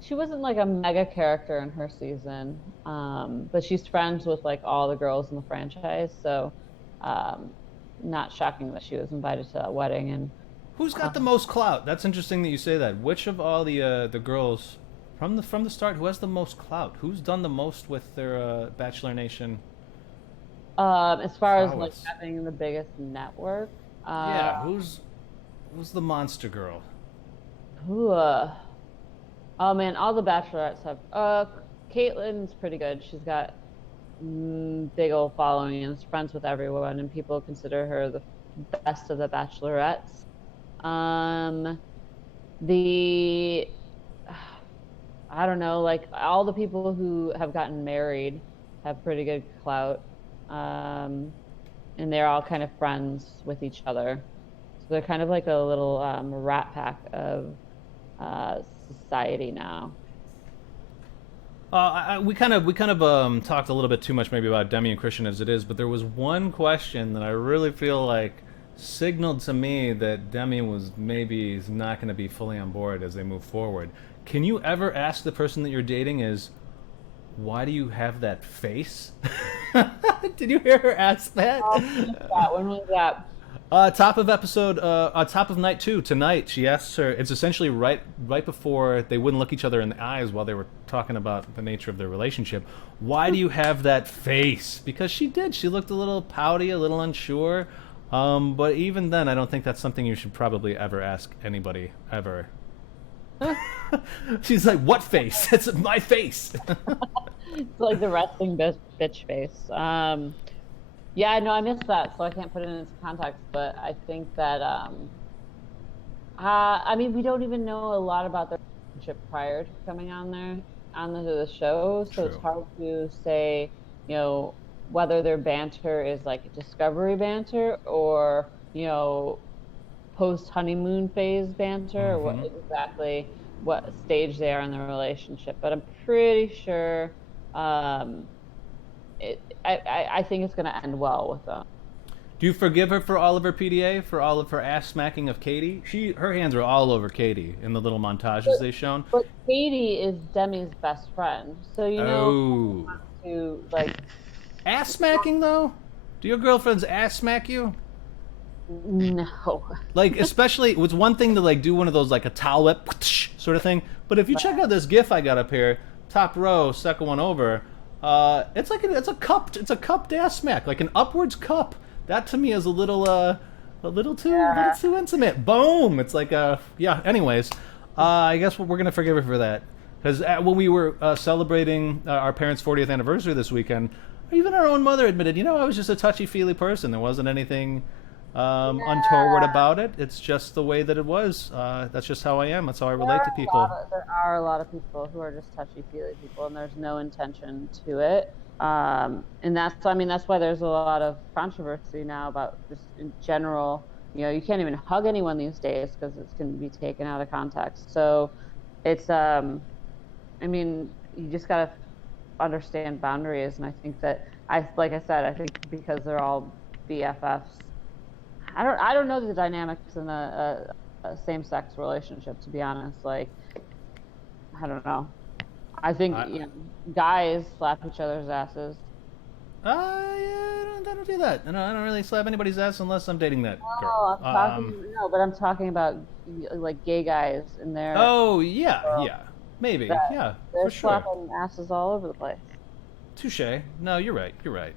she wasn't like a mega character in her season, but she's friends with like all the girls in the franchise, so um, not shocking that she was invited to that wedding. And Who's got the um, most clout? That's interesting that you say that. Which of all the girls from the start, who has the most clout? Who's done the most with their Bachelor Nation as far as like prowess? having the biggest network, Yeah, who's the monster girl? who, oh man, all the bachelorettes have. Caitlyn's pretty good. She's got big old following and is friends with everyone, and people consider her the best of the bachelorettes. Um, the I don't know, like all the people who have gotten married have pretty good clout, um, and they're all kind of friends with each other. So they're kind of like a little rat pack of uh, society now. We kind of talked a little bit too much maybe about Demi and Christian as it is, but there was one question that I really feel like signaled to me that Demi was maybe not going to be fully on board as they move forward. Can you ever ask the person that you're dating is, why do you have that face? Did you hear her ask that? Oh, when was that? When was that? Top of night two tonight. She asks her. It's essentially right before they wouldn't look each other in the eyes while they were talking about the nature of their relationship. Why do you have that face? Because she did. She looked a little pouty, a little unsure. But even then, I don't think that's something you should probably ever ask anybody ever. She's like, "What face? It's my face." It's like the resting bitch face. Yeah, no, I missed that, so I can't put it into context. But I think that, I mean, we don't even know a lot about their relationship prior to coming on there on the show, so it's True. hard to say, whether their banter is like discovery banter or post honeymoon phase banter, or what Mm-hmm. exactly what stage they are in the relationship. But I'm pretty sure. Um, I think it's going to end well with them. Do you forgive her for all of her PDA, for all of her ass smacking of Katie? Her hands were all over Katie in the little montages But, they shown. but Katie is Demi's best friend, so Oh, to like ass smacking though? Do your girlfriends ass smack you? no. Like, especially, it was one thing to like do one of those like a towel whip sort of thing. But if you check out this GIF I got up here, top row, second one over, it's a cupped ass smack, like an upwards cup. That to me is a little too intimate. Boom! It's like yeah. Anyways, I guess we're gonna forgive her for that because when we were celebrating our parents' 40th anniversary this weekend, even our own mother admitted, I was just a touchy feely person. There wasn't anything untoward about it. It's just the way that it was. That's just how I am. That's how I relate to people. There are a lot of people who are just touchy-feely people, and there's no intention to it. And that's why there's a lot of controversy now about just in general. You can't even hug anyone these days because it's going to be taken out of context. So it's, I mean, you just got to understand boundaries. And I think that like I said, I think because they're all BFFs, I don't know the dynamics in a same-sex relationship, to be honest. Like, I don't know. I think guys slap each other's asses. Yeah, I don't do that. I don't really slap anybody's ass unless I'm dating that girl. No, I'm talking about like gay guys in their. Oh yeah, maybe, yeah, They're for sure. slapping asses all over the place. Touche. No, you're right. You're right.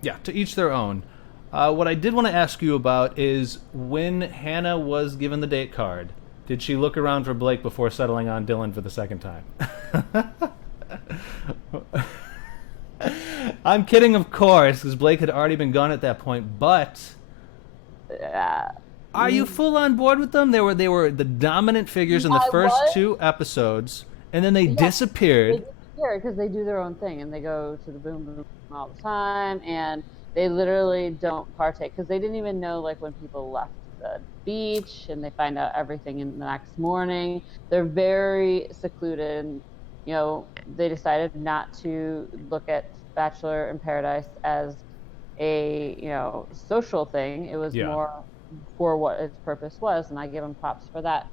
Yeah, to each their own. What I did want to ask you about is when Hannah was given the date card, did she look around for Blake before settling on Dylan for the second time? I'm kidding, of course, because Blake had already been gone at that point. But are you full on board with them? They were the dominant figures in the first two episodes, and then they disappeared. They disappear because they do their own thing and they go to the boom boom all the time, and they literally don't partake because they didn't even know like when people left the beach, and they find out everything in the next morning. They're very secluded. And, they decided not to look at Bachelor in Paradise as a social thing. It was more for what its purpose was, and I give them props for that.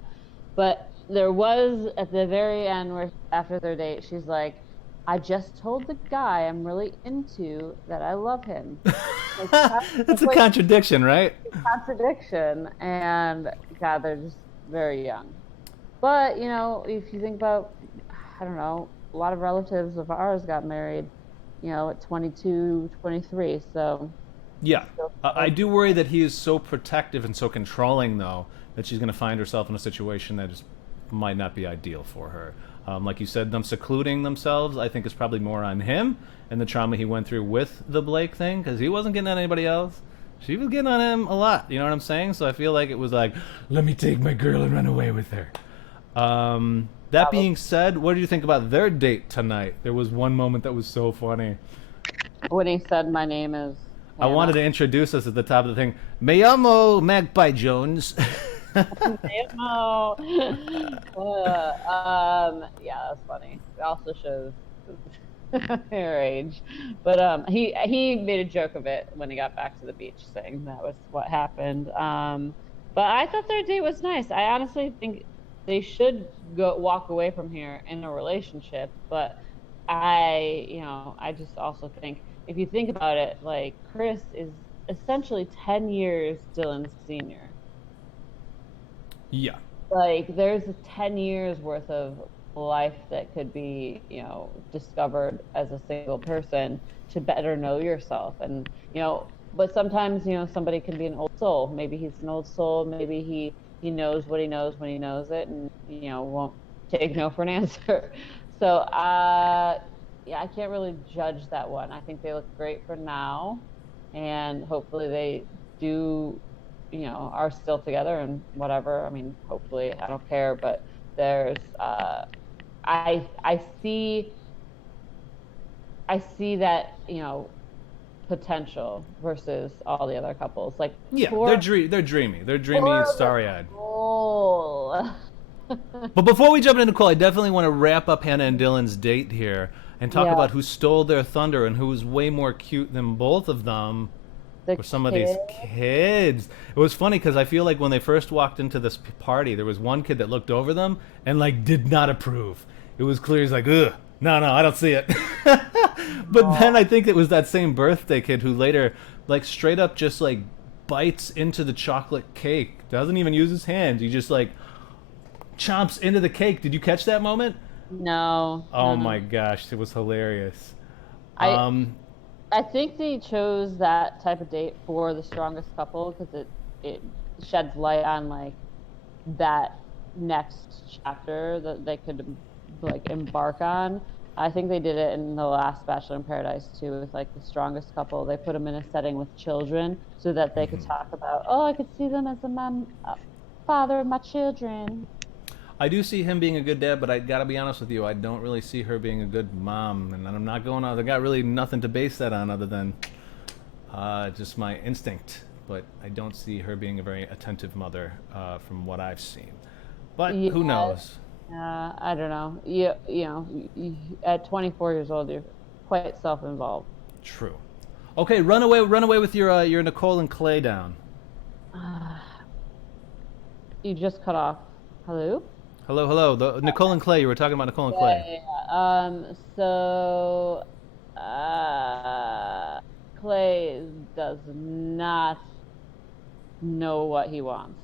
But there was at the very end where after their date, she's like, I just told the guy I'm really into that I love him. It's a contradiction, right? Contradiction. And God, they're just very young. But, if you think about, I don't know, a lot of relatives of ours got married, at 22, 23. So. Yeah. I do worry that he is so protective and so controlling, though, that she's going to find herself in a situation that just might not be ideal for her. Like you said, them secluding themselves, I think is probably more on him and the trauma he went through with the Blake thing, because he wasn't getting on anybody else. She was getting on him a lot, you know what I'm saying? So I feel like it was like, let me take my girl and run away with her. That being said, what do you think about their date tonight? There was one moment that was so funny. When he said, my name is Hannah. I wanted to introduce us at the top of the thing. Me llamo Magpie Jones. Yeah, that's funny. It also shows her age. But he made a joke of it when he got back to the beach, saying that was what happened. But I thought their date was nice. I honestly think they should walk away from here in a relationship. But I just also think, if you think about it, like, Chris is essentially 10 years Dylan's senior. Yeah. Like there's a 10 years worth of life that could be, discovered as a single person to better know yourself. And, but sometimes, somebody can be an old soul. Maybe he's an old soul. Maybe he knows what he knows when he knows it and, won't take no for an answer. So, yeah, I can't really judge that one. I think they look great for now. And hopefully they do, are still together and whatever. I mean, hopefully, I don't care, but there's I see that, potential versus all the other couples. Like Yeah, poor they're dreamy. They're dreamy and poor starry-eyed. Nicole. But before we jump into Nicole, I definitely want to wrap up Hannah and Dylan's date here and talk Yeah, about who stole their thunder and who was way more cute than both of them the were some of these kid. kids. It was funny because I feel like when they first walked into this party, there was one kid that looked over them and like did not approve. It was clear he's like, ugh, no, I don't see it. But then I think it was that same birthday kid who later, like, straight up just like bites into the chocolate cake. Doesn't even use his hands. He just like chomps into the cake. Did you catch that moment? No, Oh no, my no. gosh, it was hilarious. I Um, I think they chose that type of date for the strongest couple because it sheds light on like that next chapter that they could like embark on. I think they did it in the last Bachelor in Paradise too, with like the strongest couple. They put them in a setting with children so that they could talk about, oh, I could see them as a mom, father of my children. I do see him being a good dad, but I gotta be honest with you, I don't really see her being a good mom, and I'm not going on. I got really nothing to base that on other than just my instinct. But I don't see her being a very attentive mother from what I've seen. But who Yeah, knows? I don't know. At 24 years old, you're quite self-involved. True. Okay, run away with your Nicole and Clay down. You just cut off. Hello? Hello. The Nicole and Clay. You were talking about Nicole and Yeah, Clay. yeah, yeah. So Clay does not know what he wants.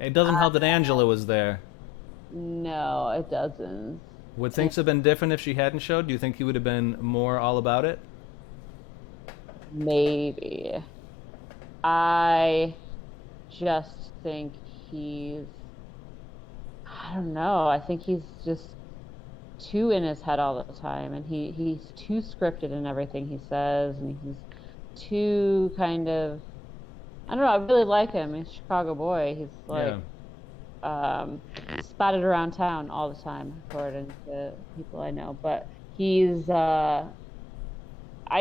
It doesn't help that Angela was there. No, it doesn't. Would things have been different if she hadn't showed? Do you think he would have been more all about it? Maybe. I just think he's, I don't know. I think he's just too in his head all the time, and he's too scripted in everything he says, and he's too kind of, I don't know. I really like him. He's a Chicago boy. He's like Yeah. spotted around town all the time, according to people I know. But he's, I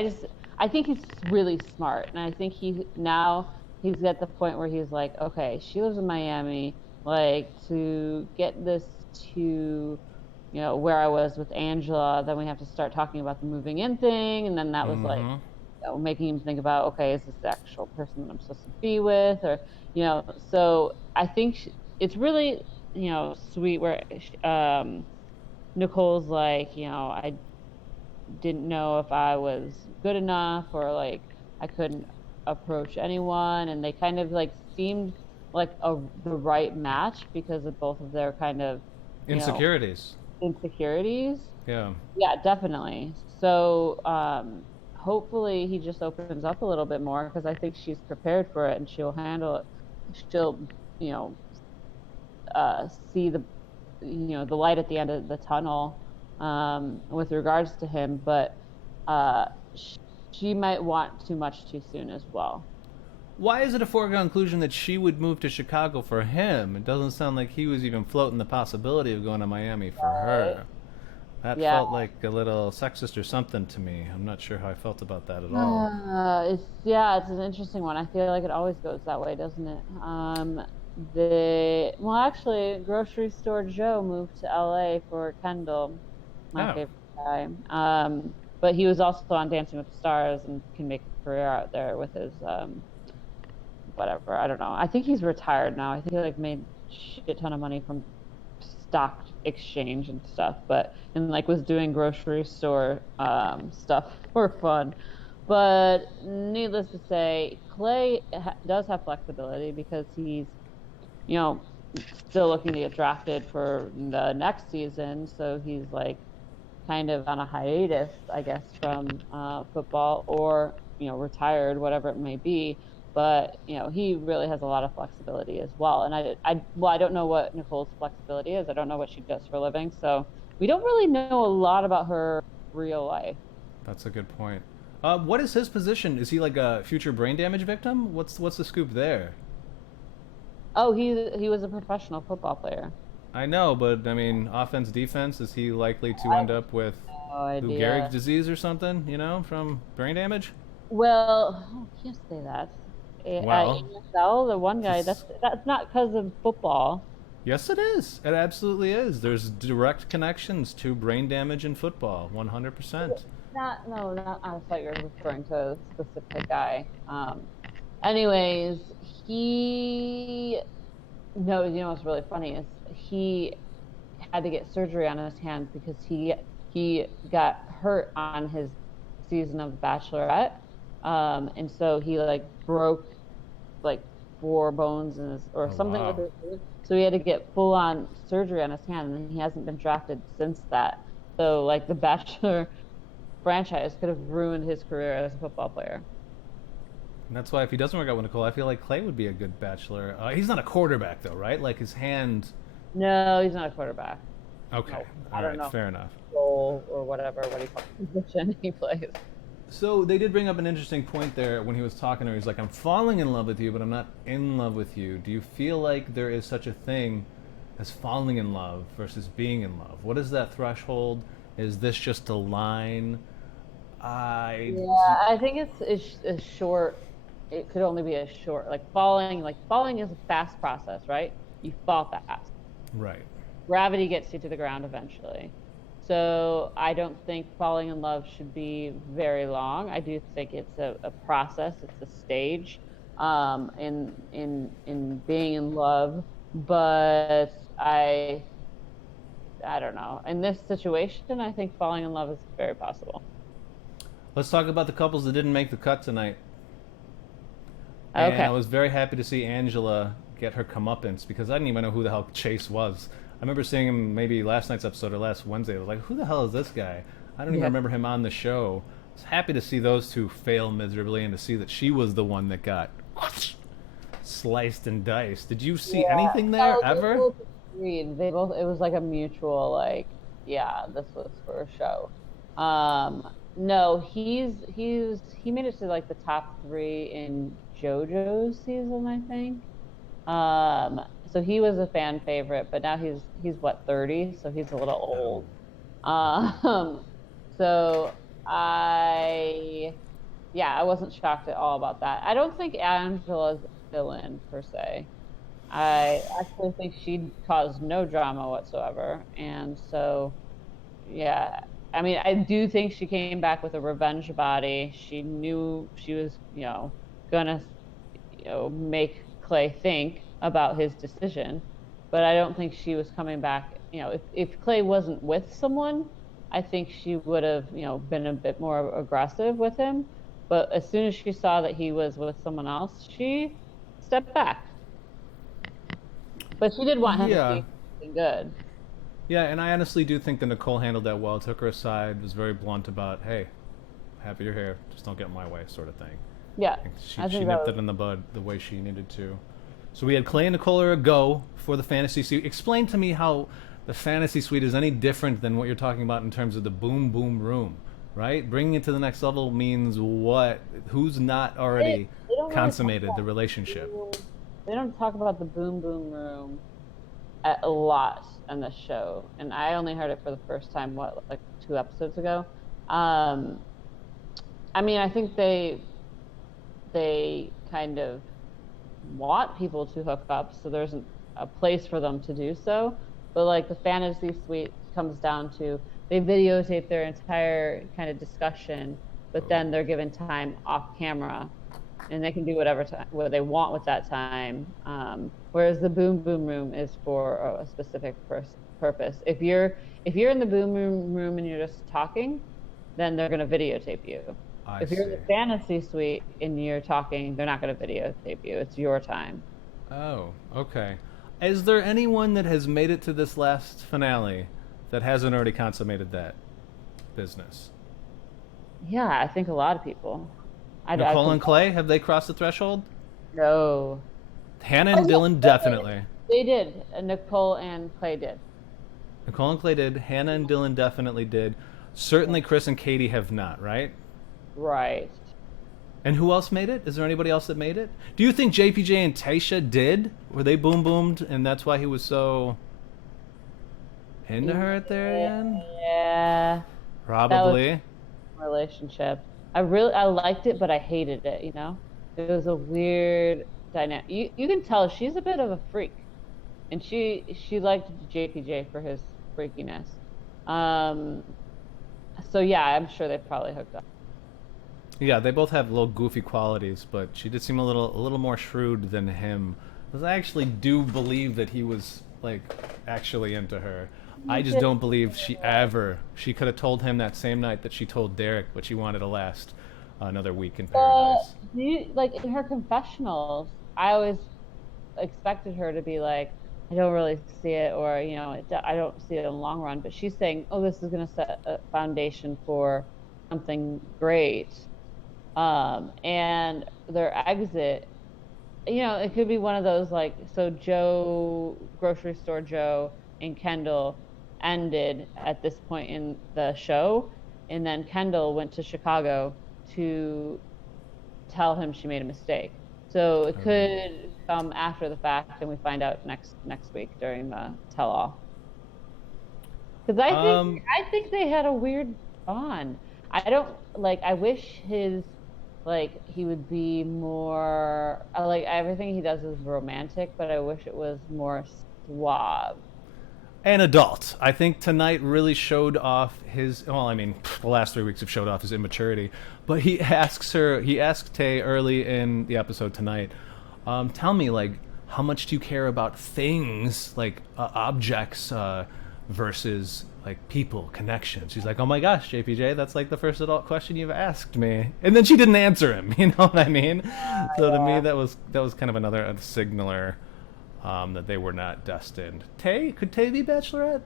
just, I think he's really smart, and I think he's at the point where he's like, okay, she lives in Miami. Like to get this to, where I was with Angela, then we have to start talking about the moving in thing, and then that was like, Mm-hmm. making him think about, okay, is this the actual person that I'm supposed to be with, or so I think it's really sweet where Nicole's like, I didn't know if I was good enough or like I couldn't approach anyone, and they kind of like seemed like the right match because of both of their kind of you know Insecurities. insecurities. Yeah. Yeah, definitely. So hopefully he just opens up a little bit more because I think she's prepared for it and she'll handle it. She'll you know see the light at the end of the tunnel with regards to him, but she might want too much too soon as well. Why is it a foregone conclusion that she would move to Chicago for him? It doesn't sound like he was even floating the possibility of going to Miami for Right. her. That Yeah. felt like a little sexist or something to me. I'm not sure how I felt about that at all. It's an interesting one. I feel like it always goes that way, doesn't it? Actually, grocery store Joe moved to LA for Kendall, my Oh, favorite guy. But he was also on Dancing with the Stars and can make a career out there with his whatever. I don't know. I think he's retired now. I think he like made shit ton of money from stock exchange and stuff, but and like was doing grocery store stuff for fun. But needless to say, Clay does have flexibility because he's, you know, still looking to get drafted for the next season. So he's like kind of on a hiatus, I guess, from football, or retired, whatever it may be. But he really has a lot of flexibility as well. And I don't know what Nicole's flexibility is. I don't know what she does for a living, so we don't really know a lot about her real life. That's a good point. What is his position? Is he like a future brain damage victim? What's the scoop there? Oh, he was a professional football player. I know, but I mean, offense, defense. Is he likely to I end up with have no Lou Gehrig's idea. disease or something? From brain damage? Well, I can't say that. At Well, ESL, the one guy, just that's not because of football. yes, it is. It absolutely is. There's direct connections to brain damage in football. 100%. Not, no, not. I thought you were referring to a specific guy. Anyways, he. No, what's really funny is he had to get surgery on his hand because he got hurt on his season of Bachelorette, and so he like broke like four bones in his or Oh something with wow. his. So he had to get full on surgery on his hand, and he hasn't been drafted since that. So like the Bachelor franchise could have ruined his career as a football player. And that's why if he doesn't work out with Nicole, I feel like Clay would be a good bachelor. He's not a quarterback though, right? Like his hand. No, he's not a quarterback. Okay. No, I All don't right. know Fair enough. goal or whatever. What do you call it? Position he plays. So they did bring up an interesting point there when he was talking to her. He's like, "I'm falling in love with you, but I'm not in love with you." Do you feel like there is such a thing as falling in love versus being in love? What is that threshold? Is this just a line? I Yeah, I think it's a short. It could only be a short, like falling. Like falling is a fast process, right? You fall fast. right. Gravity gets you to the ground eventually. So I don't think falling in love should be very long. I do think it's a process. It's a stage, in being in love. But I don't know. In this situation, I think falling in love is very possible. Let's talk about the couples that didn't make the cut tonight. And Okay. I was very happy to see Angela get her comeuppance because I didn't even know who the hell Chase was. I remember seeing him maybe last night's episode or last Wednesday. I was like, who the hell is this guy? I don't even Yeah. remember him on the show. I was happy to see those two fail miserably and to see that she was the one that got sliced and diced. Did you see Yeah. anything there No, they ever? both agreed. They both. It was like a mutual, like, yeah, this was for a show. No, he made it to like the top three in JoJo's season, I think. So he was a fan favorite, but now he's what, 30, so he's a little Oh. old. Um, so yeah, I wasn't shocked at all about that. I don't think Angela's a villain per se. I actually think she caused no drama whatsoever. And so, yeah, I mean, I do think she came back with a revenge body. She knew she was, gonna, make Clay think about his decision. But I don't think she was coming back. If Clay wasn't with someone, I think she would have, been a bit more aggressive with him. But as soon as she saw that he was with someone else, she stepped back. But she did want him to Yeah. see something good. Yeah, and I honestly do think that Nicole handled that well. Took her aside, was very blunt about, hey, happy you're here, just don't get in my way, sort of thing. Yeah, I think she, I she think that nipped was. it in the bud the way she needed to. So we had Clay and Nicole are a go for the fantasy suite. Explain to me how the fantasy suite is any different than what you're talking about in terms of the boom boom room, right? Bringing it to the next level means what? Who's not They, already they don't really talk consummated the about relationship? boom. They don't talk about the boom boom room a lot in the show, and I only heard it for the first time like 2 episodes ago. Um, I mean, I think they kind of want people to hook up, so there's a place for them to do so. But like the fantasy suite comes down to they videotape their entire kind of discussion, but then they're given time off camera, and they can do whatever time what they want with that time. Whereas the boom boom room is for a specific purpose. If you're in the boom boom room and you're just talking, then they're going to videotape you. I If you're in see. the fantasy suite and you're talking, they're not going to videotape you. It's your time. Oh, okay. Is there anyone that has made it to this last finale that hasn't already consummated that business? Yeah, I think a lot of people. I Nicole could and Clay, have they crossed the threshold? no. Hannah Oh and yeah, Dylan definitely. they did. Nicole and Clay did. Nicole and Clay did. Hannah and Dylan definitely did. Certainly Chris and Katie have not, right? Right. And who else made it? Is there anybody else that made it? Do you think JPJ and Tasha did? Were they boom boomed and that's why he was so into her at the end? Yeah, that was Probably. a relationship. I liked it, but I hated it. It was a weird dynamic. You can tell she's a bit of a freak, and she liked JPJ for his freakiness. Um, so yeah, I'm sure they probably hooked up. Yeah, they both have little goofy qualities, but she did seem a little more shrewd than him. Because I actually do believe that he was like actually into her. I just don't believe she could have told him that same night that she told Derek, but she wanted to last another week in paradise. Like in her confessionals, I always expected her to be like, I don't really see it, or I don't see it in the long run. But she's saying, oh, this is going to set a foundation for something great. And their exit, it could be one of those like, so Joe, grocery store Joe and Kendall ended at this point in the show, and then Kendall went to Chicago to tell him she made a mistake. So it could come after the fact, and we find out next week during the tell-all. Because I think they had a weird bond. I don't like. I wish his like he would be more. I like everything he does is romantic, but I wish it was more suave. An adult. I think tonight really showed off his. Well, I mean, the last 3 weeks have showed off his immaturity. But he asked Tay early in the episode tonight, tell me, like, how much do you care about things, like objects, versus like people, connections? She's like, oh my gosh, JPJ, that's like the first adult question you've asked me. And then she didn't answer him. You know what I mean? So to me, that was kind of another signaler. That they were not destined. Could Tay be Bachelorette?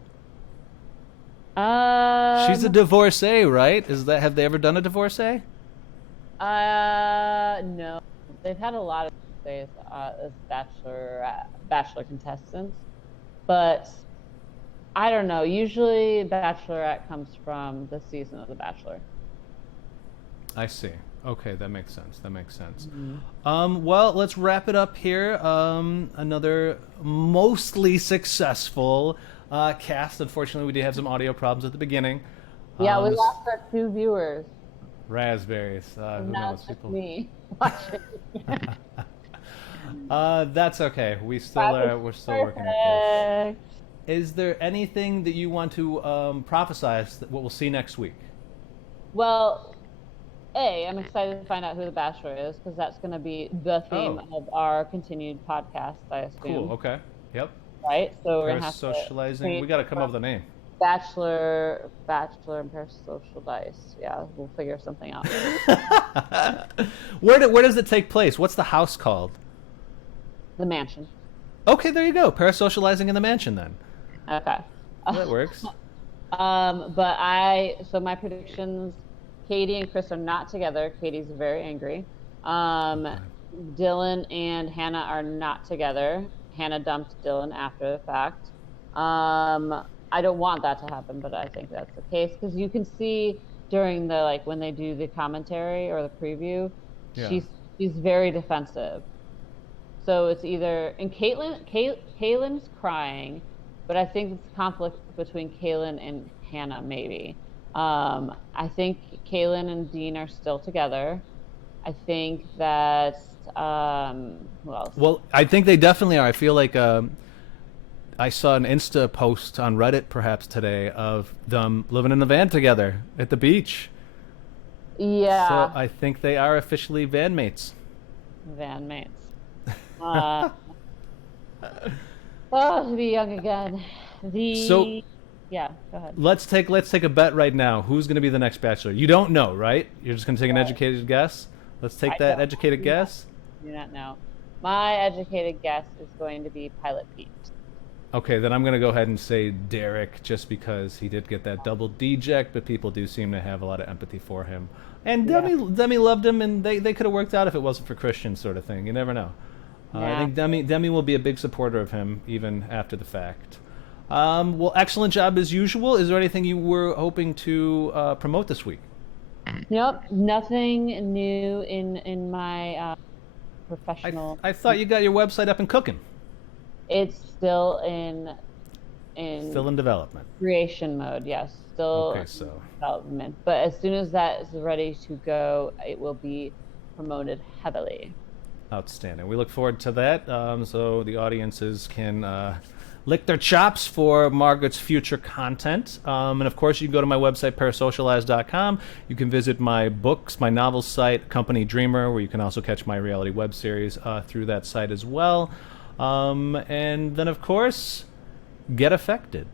She's a divorcee, right? Have they ever done a divorcee? No, they've had a lot of days as bachelor contestants, but I don't know. Usually, Bachelorette comes from the season of The Bachelor. I see. Okay, that makes sense. Mm-hmm. Well, let's wrap it up here. Another mostly successful cast. Unfortunately, we did have some audio problems at the beginning. Yeah, we lost our 2 viewers. Raspberries. Who knows? Not just me watching. That's okay. We're still working at this. Is there anything that you want to prophesize that what we'll see next week? Well, I'm excited to find out who the Bachelor is, because that's going to be the theme of our continued podcast, I assume. Cool. Okay. Yep. Right? So we're going to have to Parasocializing. We got to come up with a name. Bachelor, and Parasocial Dice. Yeah, we'll figure something out. Where does it take place? What's the house called? The mansion. Okay, there you go. Parasocializing in the mansion, then. Okay. That works. So my predictions, Katie and Chris are not together. Katie's very angry. Dylan and Hannah are not together. Hannah dumped Dylan after the fact. I don't want that to happen, but I think that's the case, because you can see during the when they do the commentary or the preview, she's very defensive. So it's either, and Kaylin's crying, but I think it's conflict between Kaylin and Hannah maybe. I think Kaylin and Dean are still together. I think that who else? Well, I think they definitely are. I feel like I saw an Insta post on Reddit perhaps today of them living in the van together at the beach. Yeah. So I think they are officially van mates. Van mates. To be young again. Yeah, go ahead. Let's take a bet right now. Who's going to be the next Bachelor? You don't know, right? You're just going to take an educated guess. Let's take that educated guess. I do not know. My educated guess is going to be Pilot Pete. Okay, then I'm going to go ahead and say Derek, just because he did get that double deject, but people do seem to have a lot of empathy for him. And Demi loved him, and they could have worked out if it wasn't for Christian, sort of thing. You never know. I think Demi will be a big supporter of him, even after the fact. Well, excellent job as usual. Is there anything you were hoping to promote this week? Nope, nothing new in my professional. I thought you got your website up and cooking. It's still in development. Creation mode, yes. Still in development. But as soon as that is ready to go, it will be promoted heavily. Outstanding. We look forward to that. So the audiences can lick their chops for Margaret's future content. And of course, you can go to my website, parasocialize.com. You can visit my books, my novel site, Company Dreamer, where you can also catch my reality web series through that site as well. And then, of course, get affected.